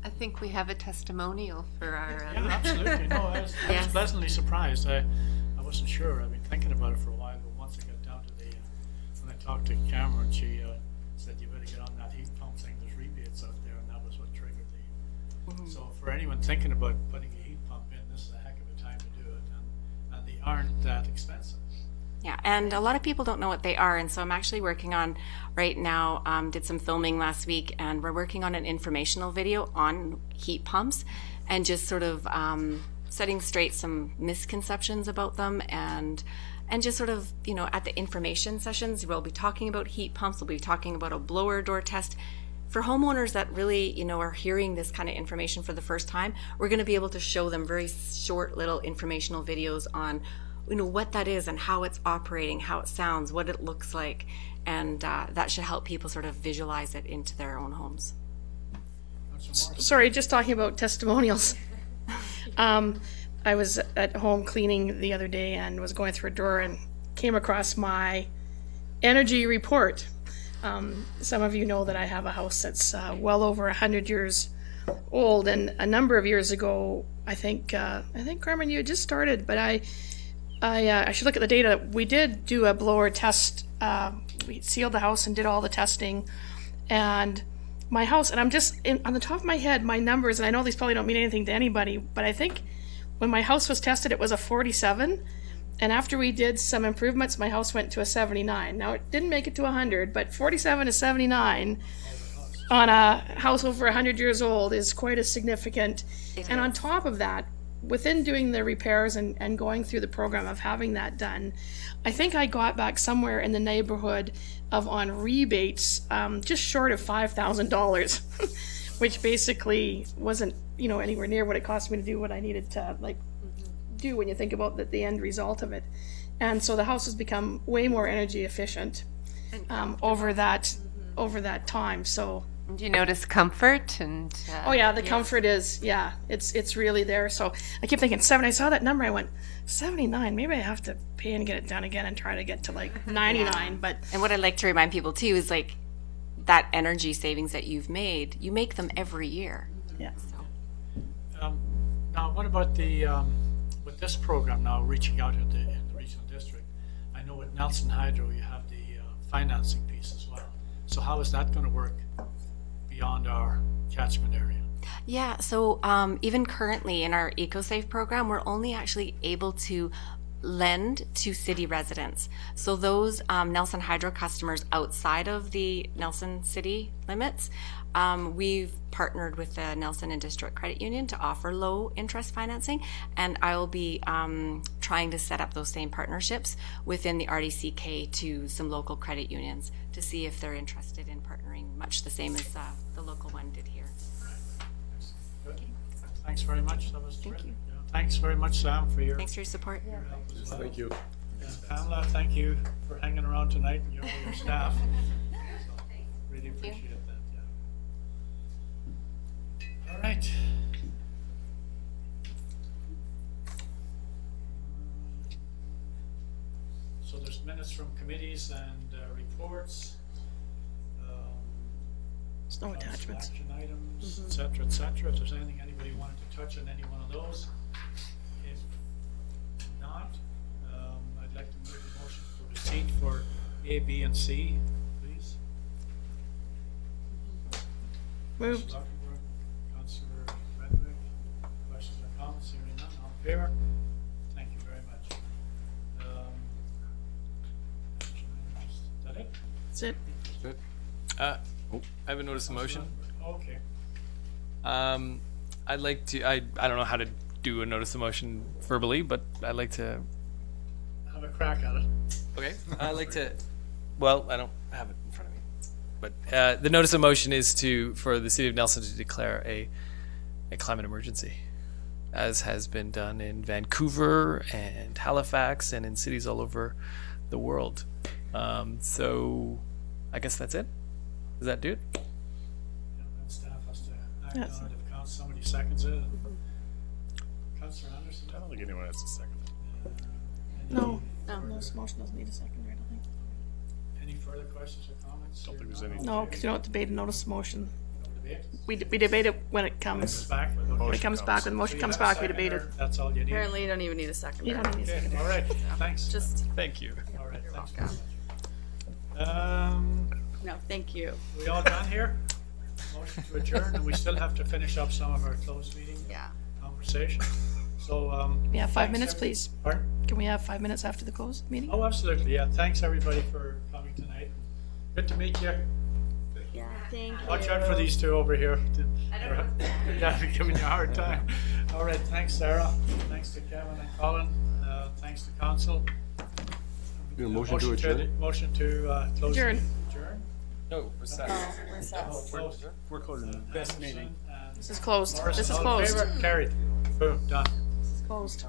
I think we have a testimonial for our. Yeah, absolutely. No, I was pleasantly surprised. I wasn't sure. I've been thinking about it for a while, but once I got down to when I talked to Cameron, she said you better get on that heat pump thing. There's rebates out there, and that was what triggered the. So for anyone thinking about putting a heat pump in, this is a heck of a time to do it, and they aren't that expensive. Yeah, and a lot of people don't know what they are, and so I'm actually working on right now, did some filming last week, and we're working on an informational video on heat pumps and just sort of setting straight some misconceptions about them, and just sort of, at the information sessions, we'll be talking about heat pumps, we'll be talking about a blower door test. For homeowners that really, are hearing this kind of information for the first time, we're going to be able to show them very short little informational videos on what that is and how it's operating, how it sounds, what it looks like, and that should help people sort of visualize it into their own homes. Sorry, just talking about testimonials. I was at home cleaning the other day and was going through a drawer and came across my energy report. Some of you know that I have a house that's well over 100 years old, and a number of years ago, I think Carmen, you had just started, but I should look at the data. We did do a blower test. We sealed the house and did all the testing, and my house, and I'm just on the top of my head, my numbers, and I know these probably don't mean anything to anybody, but I think when my house was tested, it was a 47, and after we did some improvements, my house went to a 79. Now, it didn't make it to 100, but 47 to 79 on a house over 100 years old is quite a significant. And on top of that, within doing the repairs and going through the program of having that done, I think I got back somewhere in the neighborhood of on rebates, just short of $5,000, which basically wasn't, you know, anywhere near what it cost me to do what I needed to do when you think about the end result of it. And so the house has become way more energy efficient over that time. So. Do you notice comfort and? Oh yeah, the comfort is it's really there. So I keep thinking 70. I saw that number. I went 79. Maybe I have to pay and get it done again and try to get to like 99. But and what I'd like to remind people too is like that energy savings that you've made. You make them every year. Yeah. Now, what about the with this program now reaching out in the regional district? I know with Nelson Hydro you have the financing piece as well. So how is that going to work beyond our catchment area? Yeah, so even currently in our EcoSafe program, we're only actually able to lend to city residents. So those Nelson Hydro customers outside of the Nelson city limits, we've partnered with the Nelson and District Credit Union to offer low interest financing, and I will be trying to set up those same partnerships within the RDCK to some local credit unions to see if they're interested in partnering much the same as the local one did here. Good. Thanks very much. That was Thank terrific. you. Yeah. Thanks very much, Sam, for your support. Your help as well. Thank you. Pamela, thank you for hanging around tonight and your staff. So, really appreciate that. Yeah. All right. So there's minutes from committees and reports. There's no attachments. Action items, et cetera, et cetera. If there's anything anybody wanted to touch on any one of those. If not, I'd like to move a motion for receipt for A, B, and C, please. Moved. Councillor Luxembourg, Councillor Renwick, questions or comments? Hearing none, all in favor? Thank you very much. Action items, is that it? That's it. I have a notice of motion. Okay. I'd like to, I don't know how to do a notice of motion verbally, but I'd like to. Have a crack at it. Okay. I'd like to, well, I don't have it in front of me, but the notice of motion is for the city of Nelson to declare a climate emergency, as has been done in Vancouver and Halifax and in cities all over the world. So I guess that's it. Does that do it? Yeah, then staff has to act Yes. on it if somebody seconds it. Councillor Anderson? I don't think anyone has a second. No, this motion doesn't need a second, I don't think. Any further questions or comments? Don't think there's any. No, because you don't debate a notice of motion. No debate? We debate it when it Comes comes. back? When it comes back, when the motion comes back, we debate it. That's all you need? Apparently, you don't even need a second. You don't need a Okay, second. all right, thanks. Just, Thank you. All right, you're thanks welcome. very much. No, thank you. We all done here? Motion to adjourn, and we still have to finish up some of our closed meeting conversation. So, We have 5 thanks, minutes, please. Pardon? Can we have 5 minutes after the closed meeting? Oh, absolutely, yeah. Thanks, everybody, for coming tonight. Good to meet you. Yeah, thank you. Watch out for these two over here. Yeah, they're giving you a hard time. All right, thanks, Sarah. Thanks to Kevin and Colin. Thanks to council. Motion to adjourn? Motion to close. Adjourn. Adjourn? No, we're set. Closed. We're closing. Best meeting. This is closed. Morrison, This is all in closed. favor? Carried. Boom, done. This is closed.